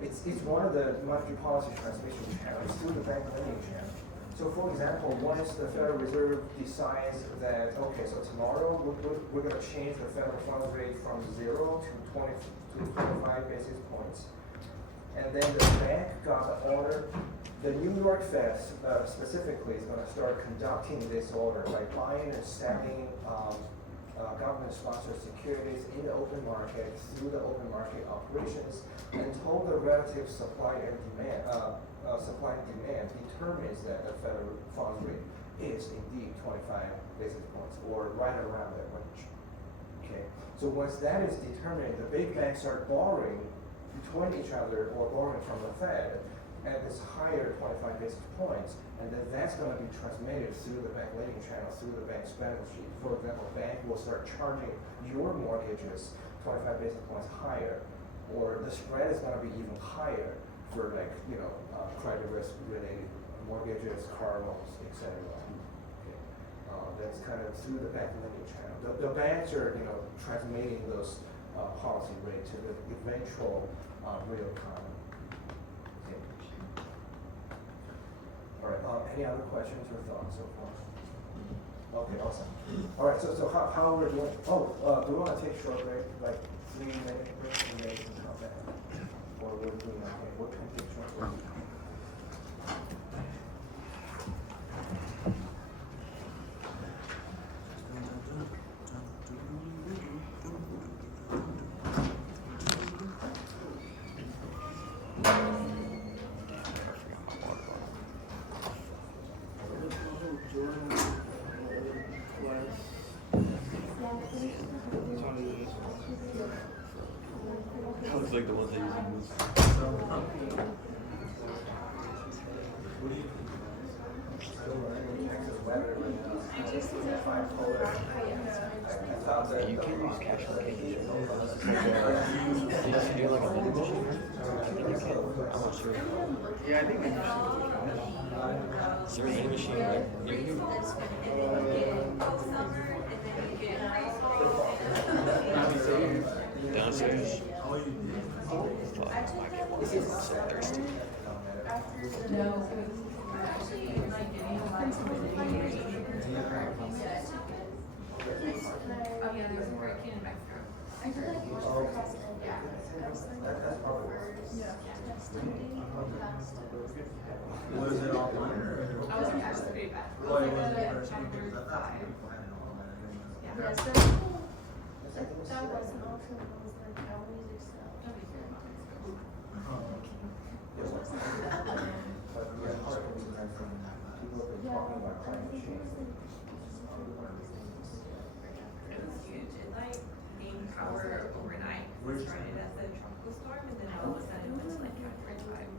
It's one of the monetary policy transmission channels through the bank lending channel. So for example, once the Federal Reserve decides that, okay, so tomorrow we're going to change the federal funds rate from 0 to 25 basis points. And then the bank got the order. The New York Fed specifically is going to start conducting this order by buying and selling government-sponsored securities in the open market through the open market operations until the relative supply and demand determines that the federal funds rate is indeed 25 basis points or right around that range. Okay, so once that is determined, the big banks start borrowing between each other or borrowing from the Fed at this higher 25 basis points, and then that's going to be transmitted through the bank lending channel, through the bank's balance sheet. For example, a bank will start charging your mortgages 25 basis points higher, or the spread is going to be even higher for credit risk related mortgages, car loans, etc. Okay. That's kind of through the bank lending channel. The banks are transmitting those policy rates to the eventual real economy. Okay. All right. Any other questions or thoughts so far? Okay, awesome. All right. So how we're doing? Oh, do we want to take a short break, like 3-minute break, and then we can come back? Or we're doing okay? What can we take a short break? Looks like the ones that use in movies. You can use cash for cake. You just do like a vending machine? I think you can. I'm not sure. Yeah, I think Is there a vending machine right near you? Downstairs? Fuck, I get so thirsty. Was it online or? I was actually pretty bad. Well, it wasn't Chapter personal because I thought 5. you were planning on that. Yeah. Yes, that wasn't also was like our music stuff. People have been talking about climate change. It was huge. It like aimed for overnight. It started as a tropical storm and then all of a sudden it went to like Category 5.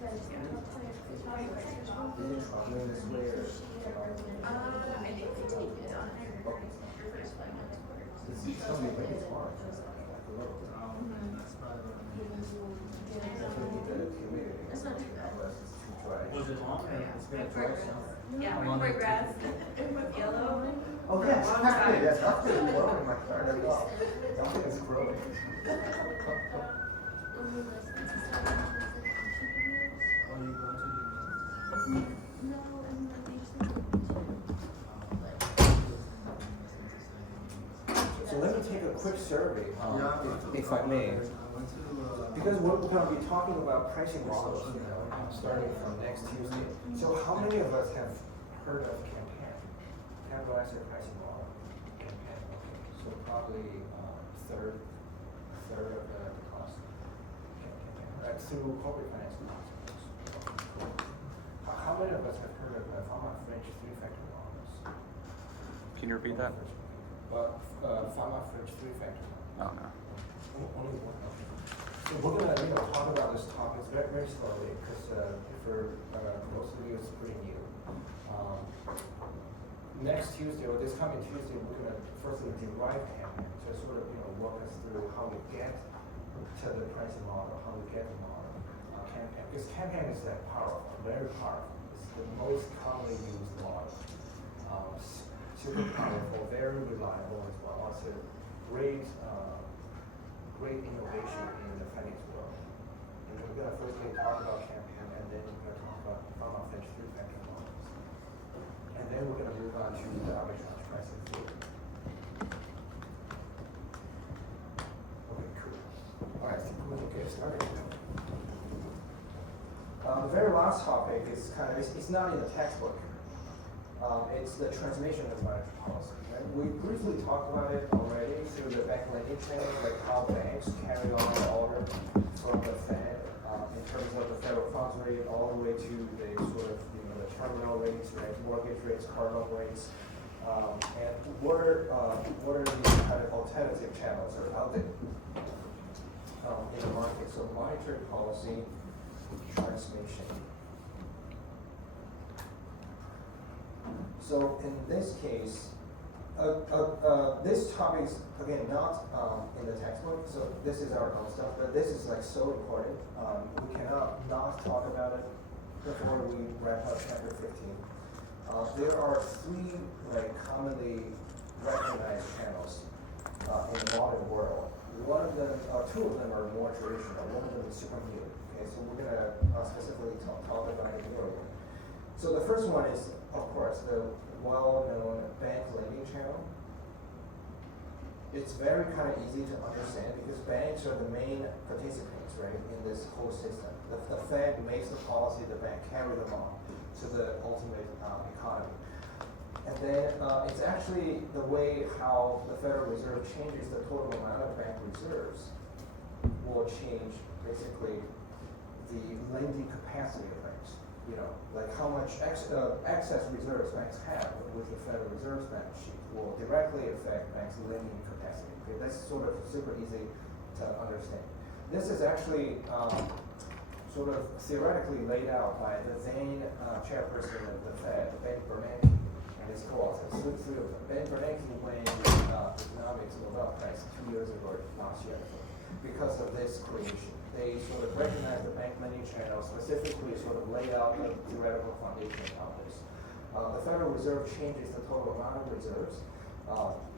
Is it traveling this way or? I think they take it on their first 5 months. It's gonna be very smart, like a little. That's probably. That's what we need the humidity. That's not too bad. Unless it's too dry. Was it long? It's been a Like dry grass. summer. Yeah, I'm like on for it. grass, with yellow. Oh, yes, Long exactly, time. that's up to growing my garden as well. Something is growing. Oh, you go to the. So let me take a quick survey, if I may. I went to, Because we're gonna be talking about pricing models, you know, starting from next Tuesday. So how many of us have heard of Campaign? Capitalizer pricing model, Campaign, okay. So probably, third of the cost. Campaign, through corporate finance costs. Cool. How many of us have heard of Pharma French three-factor models? Can you repeat that? Pharma French three-factor model. Oh, no. Only one. So we're gonna, talk about this topic very, very slowly, because, for, most of you, it's pretty new. Next Tuesday, or this coming Tuesday, we're gonna firstly derive Campaign, to sort of, walk us through how we get to the pricing model, how we get the model, Campaign. Because Campaign is that powerful, very powerful. It's the most commonly used model. Super powerful, very reliable as well. It's a great innovation in the finance world. And we're gonna firstly talk about Campaign, and then we're gonna talk about Pharma French three-factor models. And then we're gonna move on to the arbitrage pricing theory. Okay, cool. All right, I think we can get started. The very last topic is it's not in the textbook. It's the transmission of monetary policy. Right? We briefly talked about it already through the bank lending chain, like how banks carry on the order from the Fed in terms of the federal funds rate all the way to the sort of the terminal rates, right? Mortgage rates, cardinal rates, and what are the kind of alternative channels that are out there in the market? So monetary policy transmission. So in this case, this topic is again not in the textbook, so this is our own stuff, but this is like so important. We cannot not talk about it before we wrap up chapter 15. There are three commonly recognized channels in the modern world. One of them, two of them are more traditional. One of them is super new. Okay, so we're gonna specifically talk about it here. So the first one is, of course, the well-known bank lending channel. It's very kind of easy to understand because banks are the main participants, right, in this whole system. The Fed makes the policy, the bank carry them on to the ultimate economy. And then it's actually the way how the Federal Reserve changes the total amount of bank reserves will change basically the lending capacity of banks. Like how much excess reserves banks have with the Federal Reserve's balance sheet will directly affect banks' lending capacity. Okay, that's sort of super easy to understand. This is actually sort of theoretically laid out by the then chairperson of the Fed, Ben Bernanke, and his co-authors, three of them. Ben Bernanke won economics Nobel Prize 2 years ago, last year, because of this creation. They sort of recognize the bank lending channel, specifically sort of lay out the theoretical foundation of this. The Federal Reserve changes the total amount of reserves,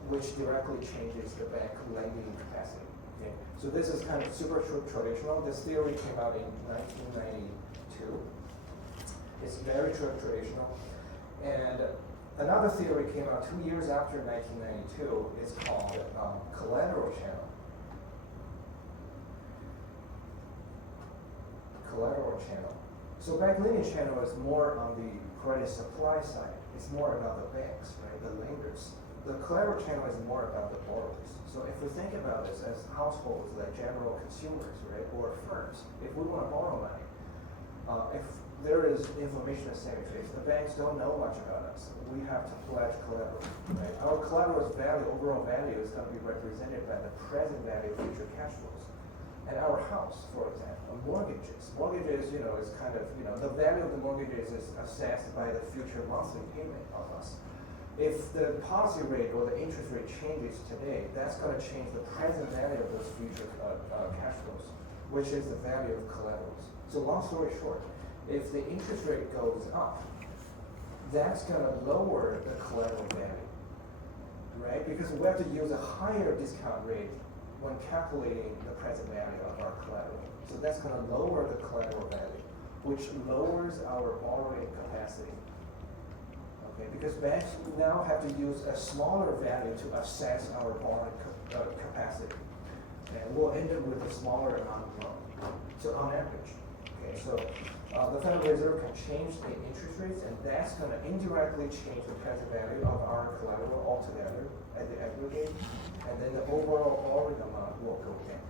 which directly changes the bank lending capacity. Okay? So this is kind of super traditional. This theory came out in 1992. It's very traditional. And another theory came out 2 years after 1992. It's called collateral channel. Collateral channel. So bank lending channel is more on the credit supply side. It's more about the banks, right, the lenders. The collateral channel is more about the borrowers. So if we think about this as households, like general consumers, right, or firms, if we want to borrow money, if there is information asymmetry, if the banks don't know much about us, we have to pledge collateral, right? Our collateral's value, overall value, is going to be represented by the present value of future cash flows. And our house, for example, mortgages, is kind of, the value of the mortgages is assessed by the future monthly payment of us. If the policy rate or the interest rate changes today, that's gonna change the present value of those future cash flows, which is the value of collaterals. So long story short, if the interest rate goes up, that's gonna lower the collateral value, right? Because we have to use a higher discount rate when calculating the present value of our collateral. So that's gonna lower the collateral value, which lowers our borrowing capacity. Okay, because banks now have to use a smaller value to assess our borrowing capacity. And we'll end up with a smaller amount of loan. So on average, okay, so the Federal Reserve can change the interest rates, and that's going to indirectly change the present value of our collateral altogether at the aggregate, and then the overall borrowing amount will go down.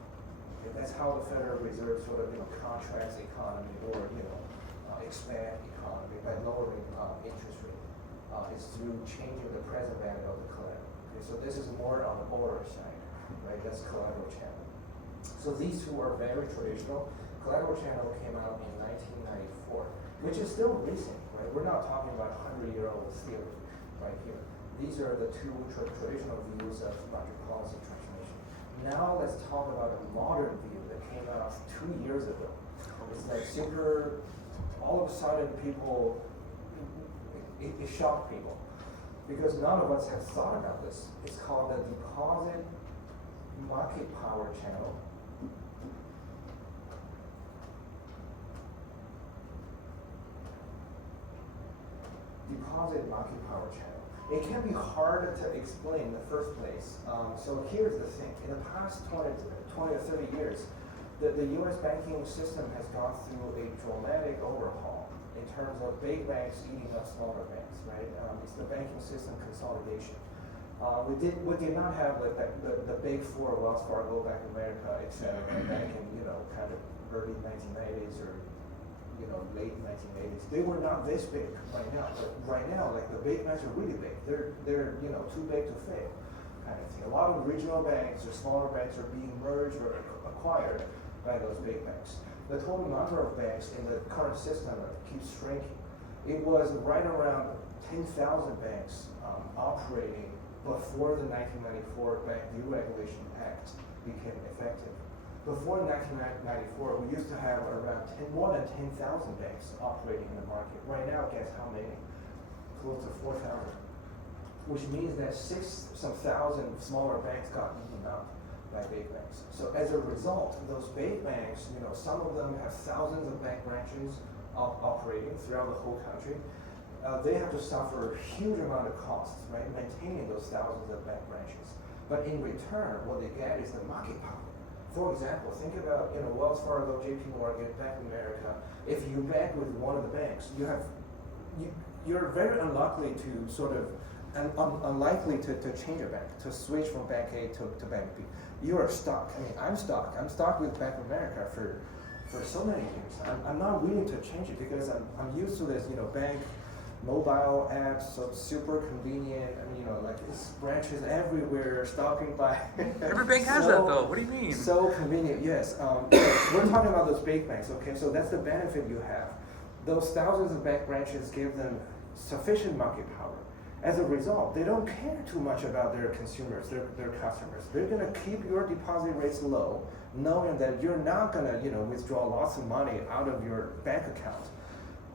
Okay, that's how the Federal Reserve sort of contracts the economy or expand economy by lowering interest rate. Is through changing the present value of the collateral. Okay, so this is more on the borrower side, right? That's collateral channel. So these two are very traditional. Collateral channel came out in 1994, which is still recent, right? We're not talking about 100-year-old theory right here. These are the two traditional views of monetary policy transformation. Now let's talk about a modern view that came out 2 years ago. It's like super, all of a sudden people, it shocked people because none of us have thought about this. It's called the deposit market power channel. Deposit market power channel. It can be hard to explain in the first place. So here's the thing. In the past 20 or 30 years, the U.S. banking system has gone through a dramatic overhaul in terms of big banks eating up smaller banks, right? It's the banking system consolidation. We did not have the big four, Wells Fargo, Bank of America, et cetera, back in kind of early 1990s or late 1980s. They were not this big right now, but right now, like the big banks are really big. They're too big to fail, kind of thing. A lot of regional banks or smaller banks are being merged or acquired by those big banks. The total number of banks in the current system keeps shrinking. It was right around 10,000 banks operating before the 1994 Bank Deregulation Act became effective. Before 1994, we used to have around more than 10,000 banks operating in the market. Right now, guess how many? Close to 4,000. Which means that some thousand smaller banks got eaten up by big banks. So as a result, those big banks, some of them have thousands of bank branches operating throughout the whole country. They have to suffer a huge amount of costs, right, maintaining those thousands of bank branches. But in return, what they get is the market power. For example, think about Wells Fargo, JP Morgan, Bank of America. If you bank with one of the banks, you're very unlikely to unlikely to change a bank, to switch from bank A to bank B. You are stuck. I mean, I'm stuck. I'm stuck with Bank of America for so many years. I'm not willing to change it because I'm used to this, bank mobile apps, so super convenient. I mean, like it's branches everywhere, stopping by. Every bank has that though. What do you mean? So convenient, yes. We're talking about those big banks, okay? So that's the benefit you have. Those thousands of bank branches give them sufficient market power. As a result, they don't care too much about their consumers, their customers. They're gonna keep your deposit rates low, knowing that you're not gonna, withdraw lots of money out of your bank account.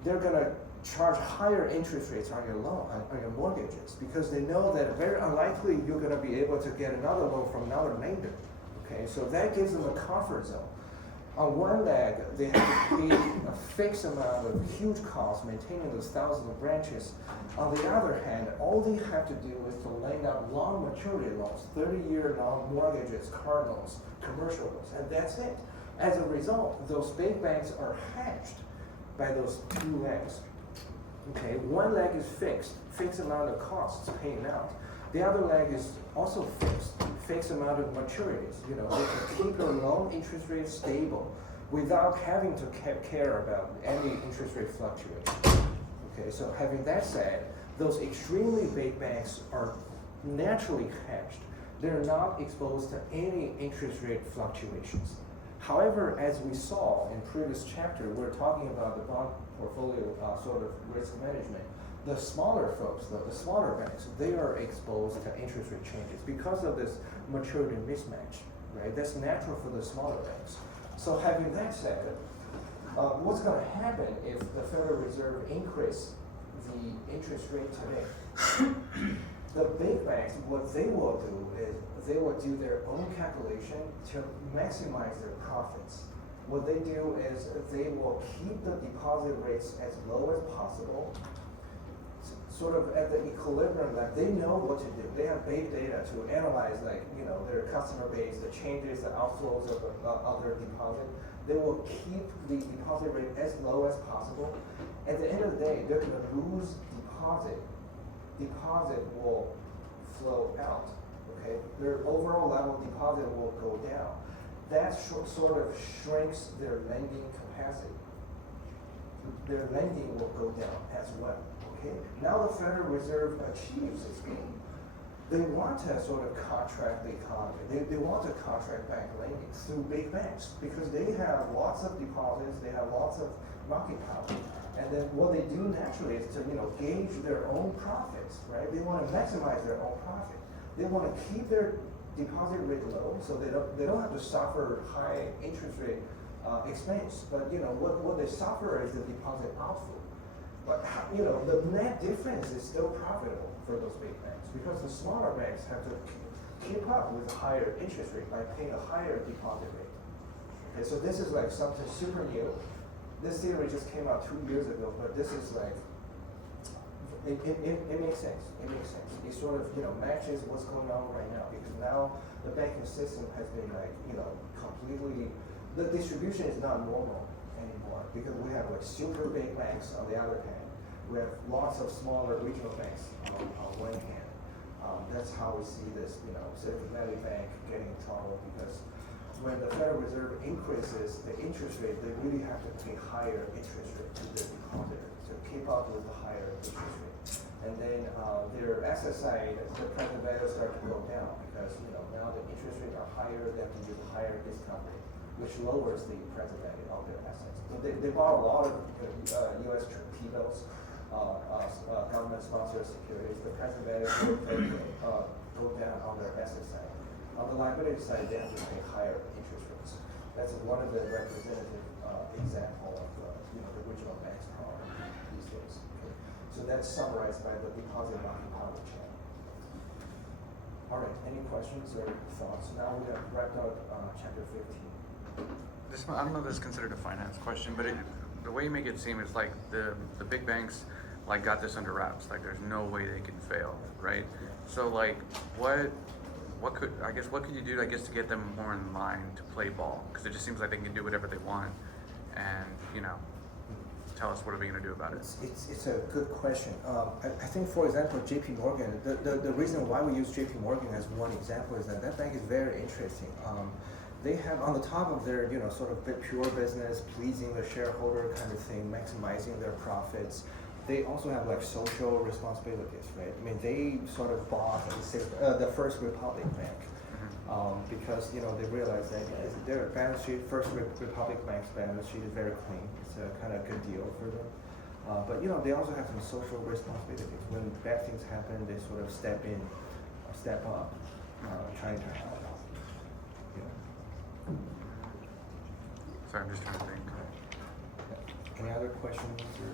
They're gonna charge higher interest rates on your loan, on your mortgages, because they know that very unlikely you're gonna be able to get another loan from another lender. Okay, so that gives them a comfort zone. On one leg, they have to pay a fixed amount of huge costs maintaining those thousands of branches. On the other hand, all they have to do is to lend out long maturity loans, 30-year long mortgages, car loans, commercial loans, and that's it. As a result, those big banks are hedged by those two legs. Okay, one leg is fixed amount of costs paying out. The other leg is also fixed amount of maturities. They can keep your loan interest rate stable without having to care about any interest rate fluctuation. Okay, so having that said, those extremely big banks are naturally hedged. They're not exposed to any interest rate fluctuations. However, as we saw in previous chapter, we're talking about the bond portfolio sort of risk management. The smaller folks, though, the smaller banks, they are exposed to interest rate changes because of this maturity mismatch, right? That's natural for the smaller banks. So having that said, what's gonna happen if the Federal Reserve increase the interest rate today? The big banks, what they will do is they will do their own calculation to maximize their profits. What they do is they will keep the deposit rates as low as possible, sort of at the equilibrium that they know what to do. They have big data to analyze, like, you know, their customer base, the changes, the outflows of their deposit. They will keep the deposit rate as low as possible. At the end of the day, they're gonna lose deposit. Deposit will flow out, okay? Their overall level of deposit will go down. That sort of shrinks their lending capacity. Their lending will go down as well. Okay. Now the Federal Reserve achieves its goal. They want to sort of contract the economy. They want to contract bank lending through big banks because they have lots of deposits, they have lots of market power. And then what they do naturally is to, you know, gauge their own profits, right? They want to maximize their own profit. They want to keep their deposit rate low so they don't have to suffer high interest rate expense. But you know what they suffer is the deposit outflow. But you know, the net difference is still profitable for those big banks because the smaller banks have to keep up with a higher interest rate by paying a higher deposit rate. Okay, so this is like something super new. This theory just came out 2 years ago, but this is like, it makes sense. It makes sense. It sort of, you know, matches what's going on right now because now the banking system has been like, you know, completely, the distribution is not normal anymore because we have like super big banks on the other hand. We have lots of smaller regional banks on one hand. That's how we see this, you know, Silicon Valley Bank getting in trouble because when the Federal Reserve increases the interest rate, they really have to pay higher interest rate to their depositors to keep up with the higher interest rate. And then their asset side, the present value start to go down because, you know, now the interest rates are higher, they have to use a higher discount rate, which lowers the present value of their assets. So they borrow a lot of U.S. T-bills, government-sponsored securities. The present value will go down on their asset side. On the liability side, they have to pay higher interest rates. That's one of the representative example of you know, the regional banks' problem these days. Okay. So that's summarized by the deposit market power channel. All right, any questions or thoughts? Now we have wrapped up chapter 15. This, I don't know if this is considered a finance question, but the way you make it seem is like the big banks like got this under wraps. Like there's no way they can fail, right? So like what could you do, I guess, to get them more in line to play ball? Because it just seems like they can do whatever they want, and you know, tell us what are we going to do about it? It's a good question. I think, for example, J.P. Morgan. The reason why we use J.P. Morgan as one example is that bank is very interesting. They have on the top of their, you know, sort of pure business, pleasing the shareholder kind of thing, maximizing their profits. They also have like social responsibilities, right? I mean, they sort of bought the First Republic Bank because, you know, they realized that their balance sheet, First Republic Bank's balance sheet is very clean. It's a kind of good deal for them. But you know, they also have some social responsibilities. When bad things happen, they sort of step in, or step up, trying to help. Sorry, I'm just trying to think. Any other questions or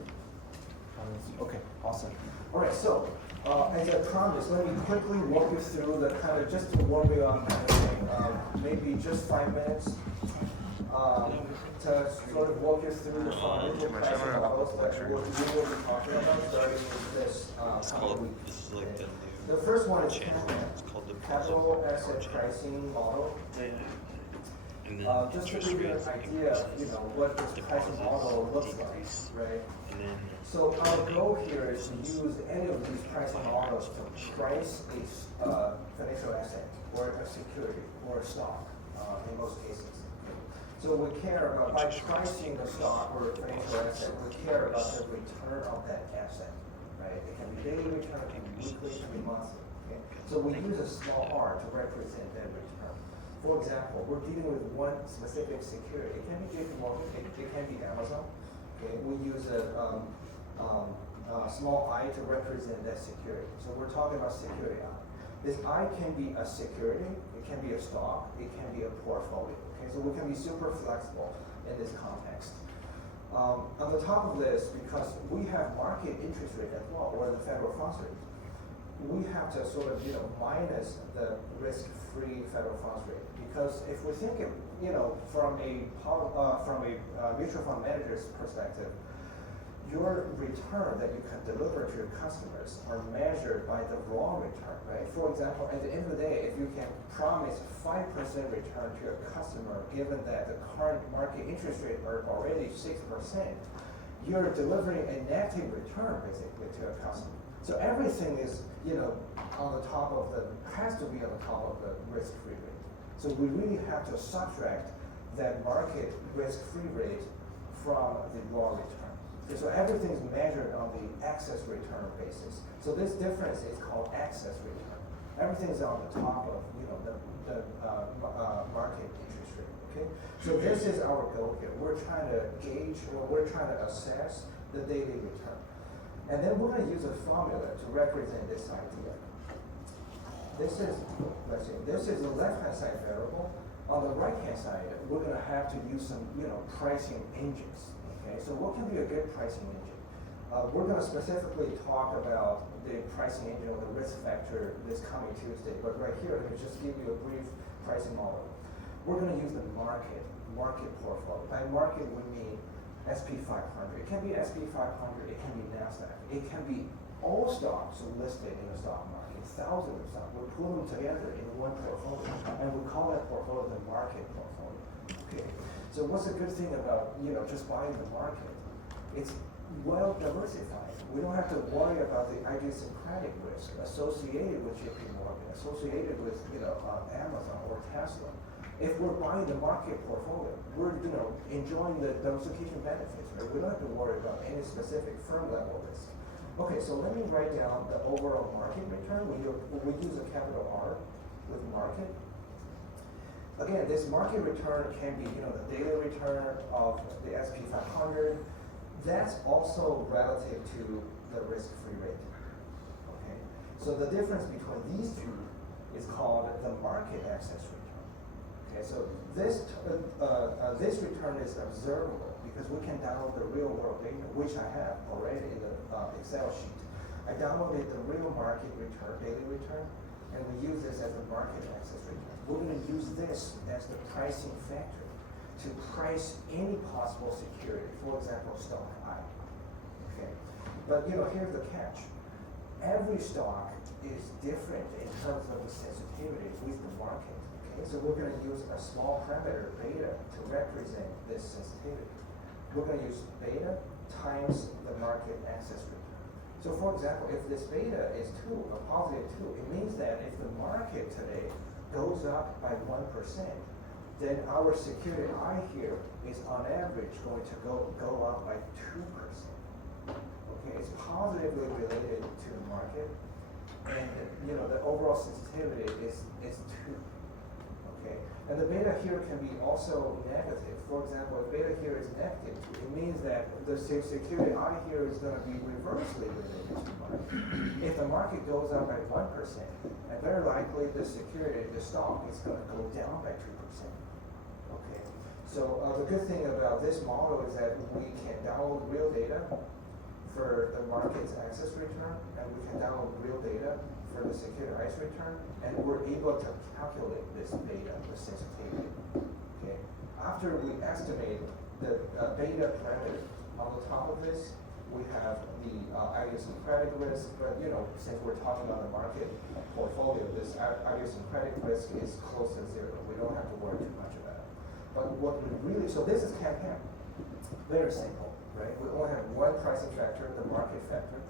comments? Okay, awesome. All right, so as I promised, let me quickly walk you through the kind of, just to warm you up kind of thing, maybe just 5 minutes to sort of walk you through the fundamental pricing models that we will be talking about starting with this coming week. This is like the The first one is channel. CAPM, It's called the Capital Asset Pricing Model. And then Just to interest give you an rates idea of, you know, what this pricing model looks decrease. like, right? And then So our goal here is to use any of these pricing models to price a financial asset or a security or a stock in most cases. So we care about, by pricing the stock or a financial asset, we care about the return of that asset, right? It can be daily return, it can be weekly, it can be monthly. Okay? So we use a small r to represent that return. For example, we're dealing with one specific security. It can be JP Morgan, it can be Amazon. Okay? We use a small I to represent that security. So we're talking about security I. This I can be a security, it can be a stock, it can be a portfolio. Okay, so we can be super flexible in this context. On the top of this, because we have market interest rate as well, or the federal funds rate, we have to sort of, minus the risk-free federal funds rate. Because if we think, from a mutual fund manager's perspective, your return that you can deliver to your customers are measured by the raw return, right? For example, at the end of the day, if you can promise 5% return to your customer, given that the current market interest rate are already 6%, you're delivering a negative return basically to your customer. So everything is, on the top of has to be on the top of the risk-free rate. So we really have to subtract that market risk-free rate from the raw return. Okay, so everything's measured on the excess return basis. So this difference is called excess return. Everything's on the top of, the market interest rate. Okay, so this is our goal here. We're trying to gauge, or we're trying to assess the daily return. And then we're going to use a formula to represent this idea. This is the left-hand side variable. On the right-hand side, we're going to have to use some, pricing engines. Okay, so what can be a good pricing engine? We're going to specifically talk about the pricing engine or the risk factor this coming Tuesday. But right here, let me just give you a brief pricing model. We're going to use the market portfolio. By market, we mean SP 500. It can be SP 500, it can be NASDAQ. It can be all stocks listed in the stock market, thousands of stocks. We put them together in one portfolio, and we call that portfolio the market portfolio. Okay. So what's the good thing about, just buying the market? It's well diversified. We don't have to worry about the idiosyncratic risk associated with JP Morgan, associated with, Amazon or Tesla. If we're buying the market portfolio, we're enjoying the diversification benefits, right? We don't have to worry about any specific firm level risk. Okay, so let me write down the overall market return. We use a capital R with market. Again, this market return can be, the daily return of the SP 500. That's also relative to the risk-free rate. Okay, so the difference between these two is called the market excess return. Okay, so this return is observable because we can download the real world data, which I have already in the Excel sheet. I downloaded the real market return, daily return, and we use this as a market access return. We're going to use this as the pricing factor to price any possible security, for example, stock I. Okay, but here's the catch. Every stock is different in terms of the sensitivity with the market. Okay, so we're going to use a small parameter, beta, to represent this sensitivity. We're going to use beta times the market access return. So for example, if this beta is 2, a positive 2, it means that if the market today goes up by 1%, then our security I here is on average going to go up by 2%. Okay, it's positively related to the market, and the overall sensitivity is 2. Okay, and the beta here can be also negative. For example, if beta here is negative, it means that the security I here is going to be reversely related to the market. If the market goes up by 1%, and very likely the security, the stock, is going to go down by 2%. Okay, so the good thing about this model is that we can download real data for the market's access return, and we can download real data for the security ICE return, and we're able to calculate this beta, the sensitivity. Okay. After we estimate the beta parameter, on the top of this, we have the idiosyncratic risk, but since we're talking about the market portfolio, this idiosyncratic risk is close to 0. We don't have to worry too much about it. But what we really, so this is CAPM, very simple, right? We only have one pricing factor, the market factor,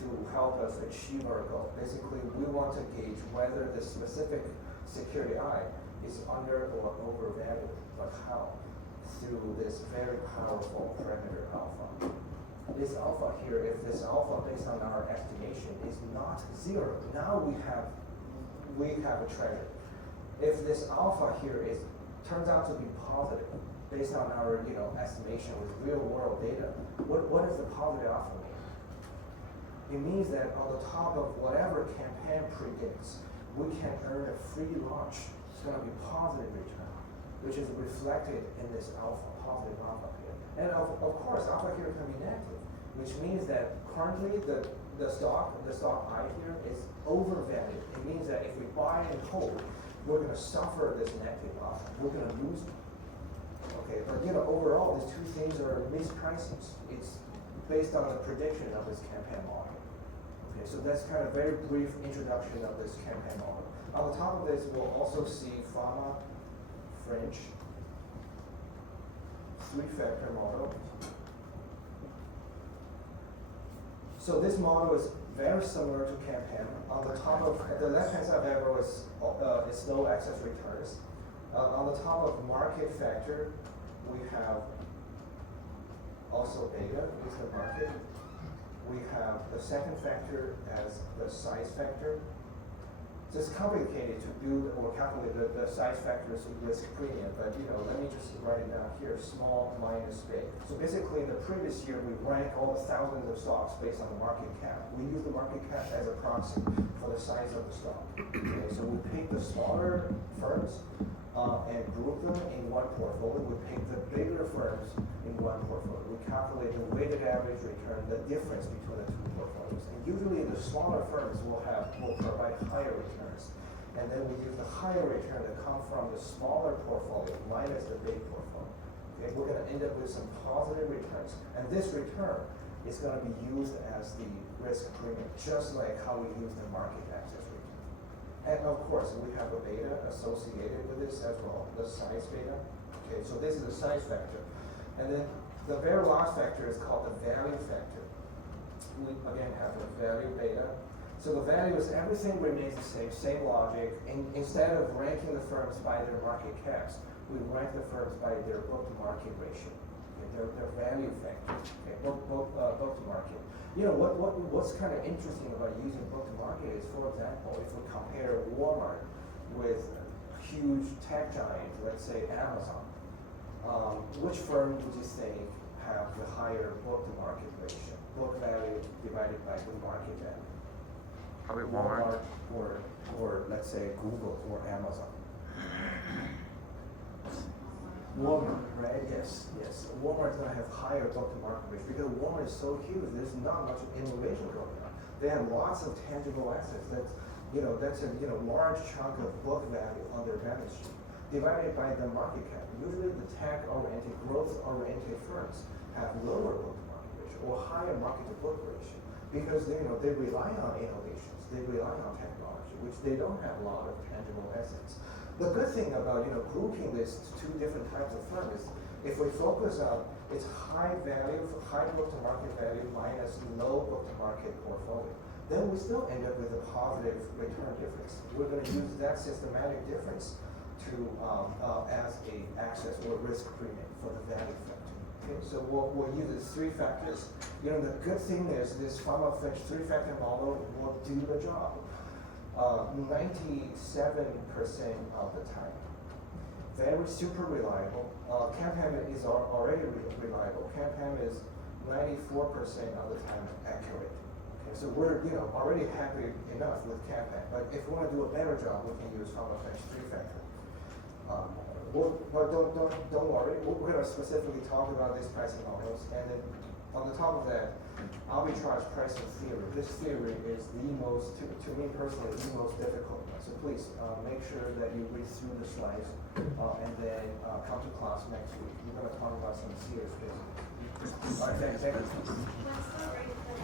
to help us achieve our goal. Basically, we want to gauge whether the specific security I is under or overvalued, but how? Through this very powerful parameter alpha. This alpha here, if this alpha based on our estimation is not 0, now we have a treasure. If this alpha here turns out to be positive, based on our estimation with real world data, what does the positive alpha mean? It means that on the top of whatever campaign predicts, we can earn a free launch. It's going to be positive return, which is reflected in this alpha, positive alpha here. And of course, alpha here can be negative, which means that currently the stock I here is overvalued. It means that if we buy and hold, we're going to suffer this negative alpha. We're going to lose it. Okay, but overall, these two things are mispricings. It's based on the prediction of this campaign model. Okay, so that's kind of very brief introduction of this campaign model. On the top of this, we'll also see Fama, French, three-factor model. So this model is very similar to campaign. On the top of the left-hand side of the arrow is no excess returns. On the top of market factor, we have also beta is the market. We have the second factor as the size factor. So it's complicated to build or calculate the size factors with risk premium, but let me just write it down here, small minus big. So basically in the previous year, we ranked all the thousands of stocks based on the market cap. We use the market cap as a proxy for the size of the stock. Okay, so we pick the smaller firms and group them in one portfolio. We pick the bigger firms in one portfolio. We calculate the weighted average return, the difference between the two portfolios. And usually the smaller firms will provide higher returns. And then we use the higher return that come from the smaller portfolio minus the big portfolio. Okay, we're going to end up with some positive returns. And this return is going to be used as the risk premium, just like how we use the market access return. And of course, we have a beta associated with this as well, the size beta. Okay, so this is the size factor. And then the very last factor is called the value factor. We again have the value beta. So the value is everything remains the same logic. And instead of ranking the firms by their market caps, we rank the firms by their book to market ratio. Okay, their value factor. Okay, book to market. What's kind of interesting about using book to market is, for example, if we compare Walmart with a huge tech giant, let's say Amazon, which firm would you think have the higher book to market ratio? Book value divided by the market value. Probably Walmart. Or let's say Google or Amazon. Walmart, right? Yes. Walmart's gonna have higher book to market ratio because Walmart is so huge. There's not much innovation going on. They have lots of tangible assets. That's a large chunk of book value on their balance sheet divided by the market cap. Usually, the tech-oriented, growth-oriented firms have lower book to market ratio or higher market to book ratio because they rely on innovations. They rely on technology, which they don't have a lot of tangible assets. The good thing about grouping these two different types of firms is if we focus on its high book to market value minus low book to market portfolio, then we still end up with a positive return difference. We're going to use that systematic difference to as a access or risk premium for the value factor. Okay, so we'll use these three factors. The good thing is this Fama French three-factor model will do the job. 97% of the time. Very super reliable. CAPM is already reliable. CAPM is 94% of the time accurate. Okay, so we're already happy enough with CAPM. But if we want to do a better job, we can use Fama French three-factor. But don't worry. We're going to specifically talk about these pricing models, and then on the top of that, arbitrage pricing theory. This theory is the most, to me personally, the most difficult one. So please make sure that you read through the slides and then come to class next week. We're going to talk about some serious business. All right, thank you.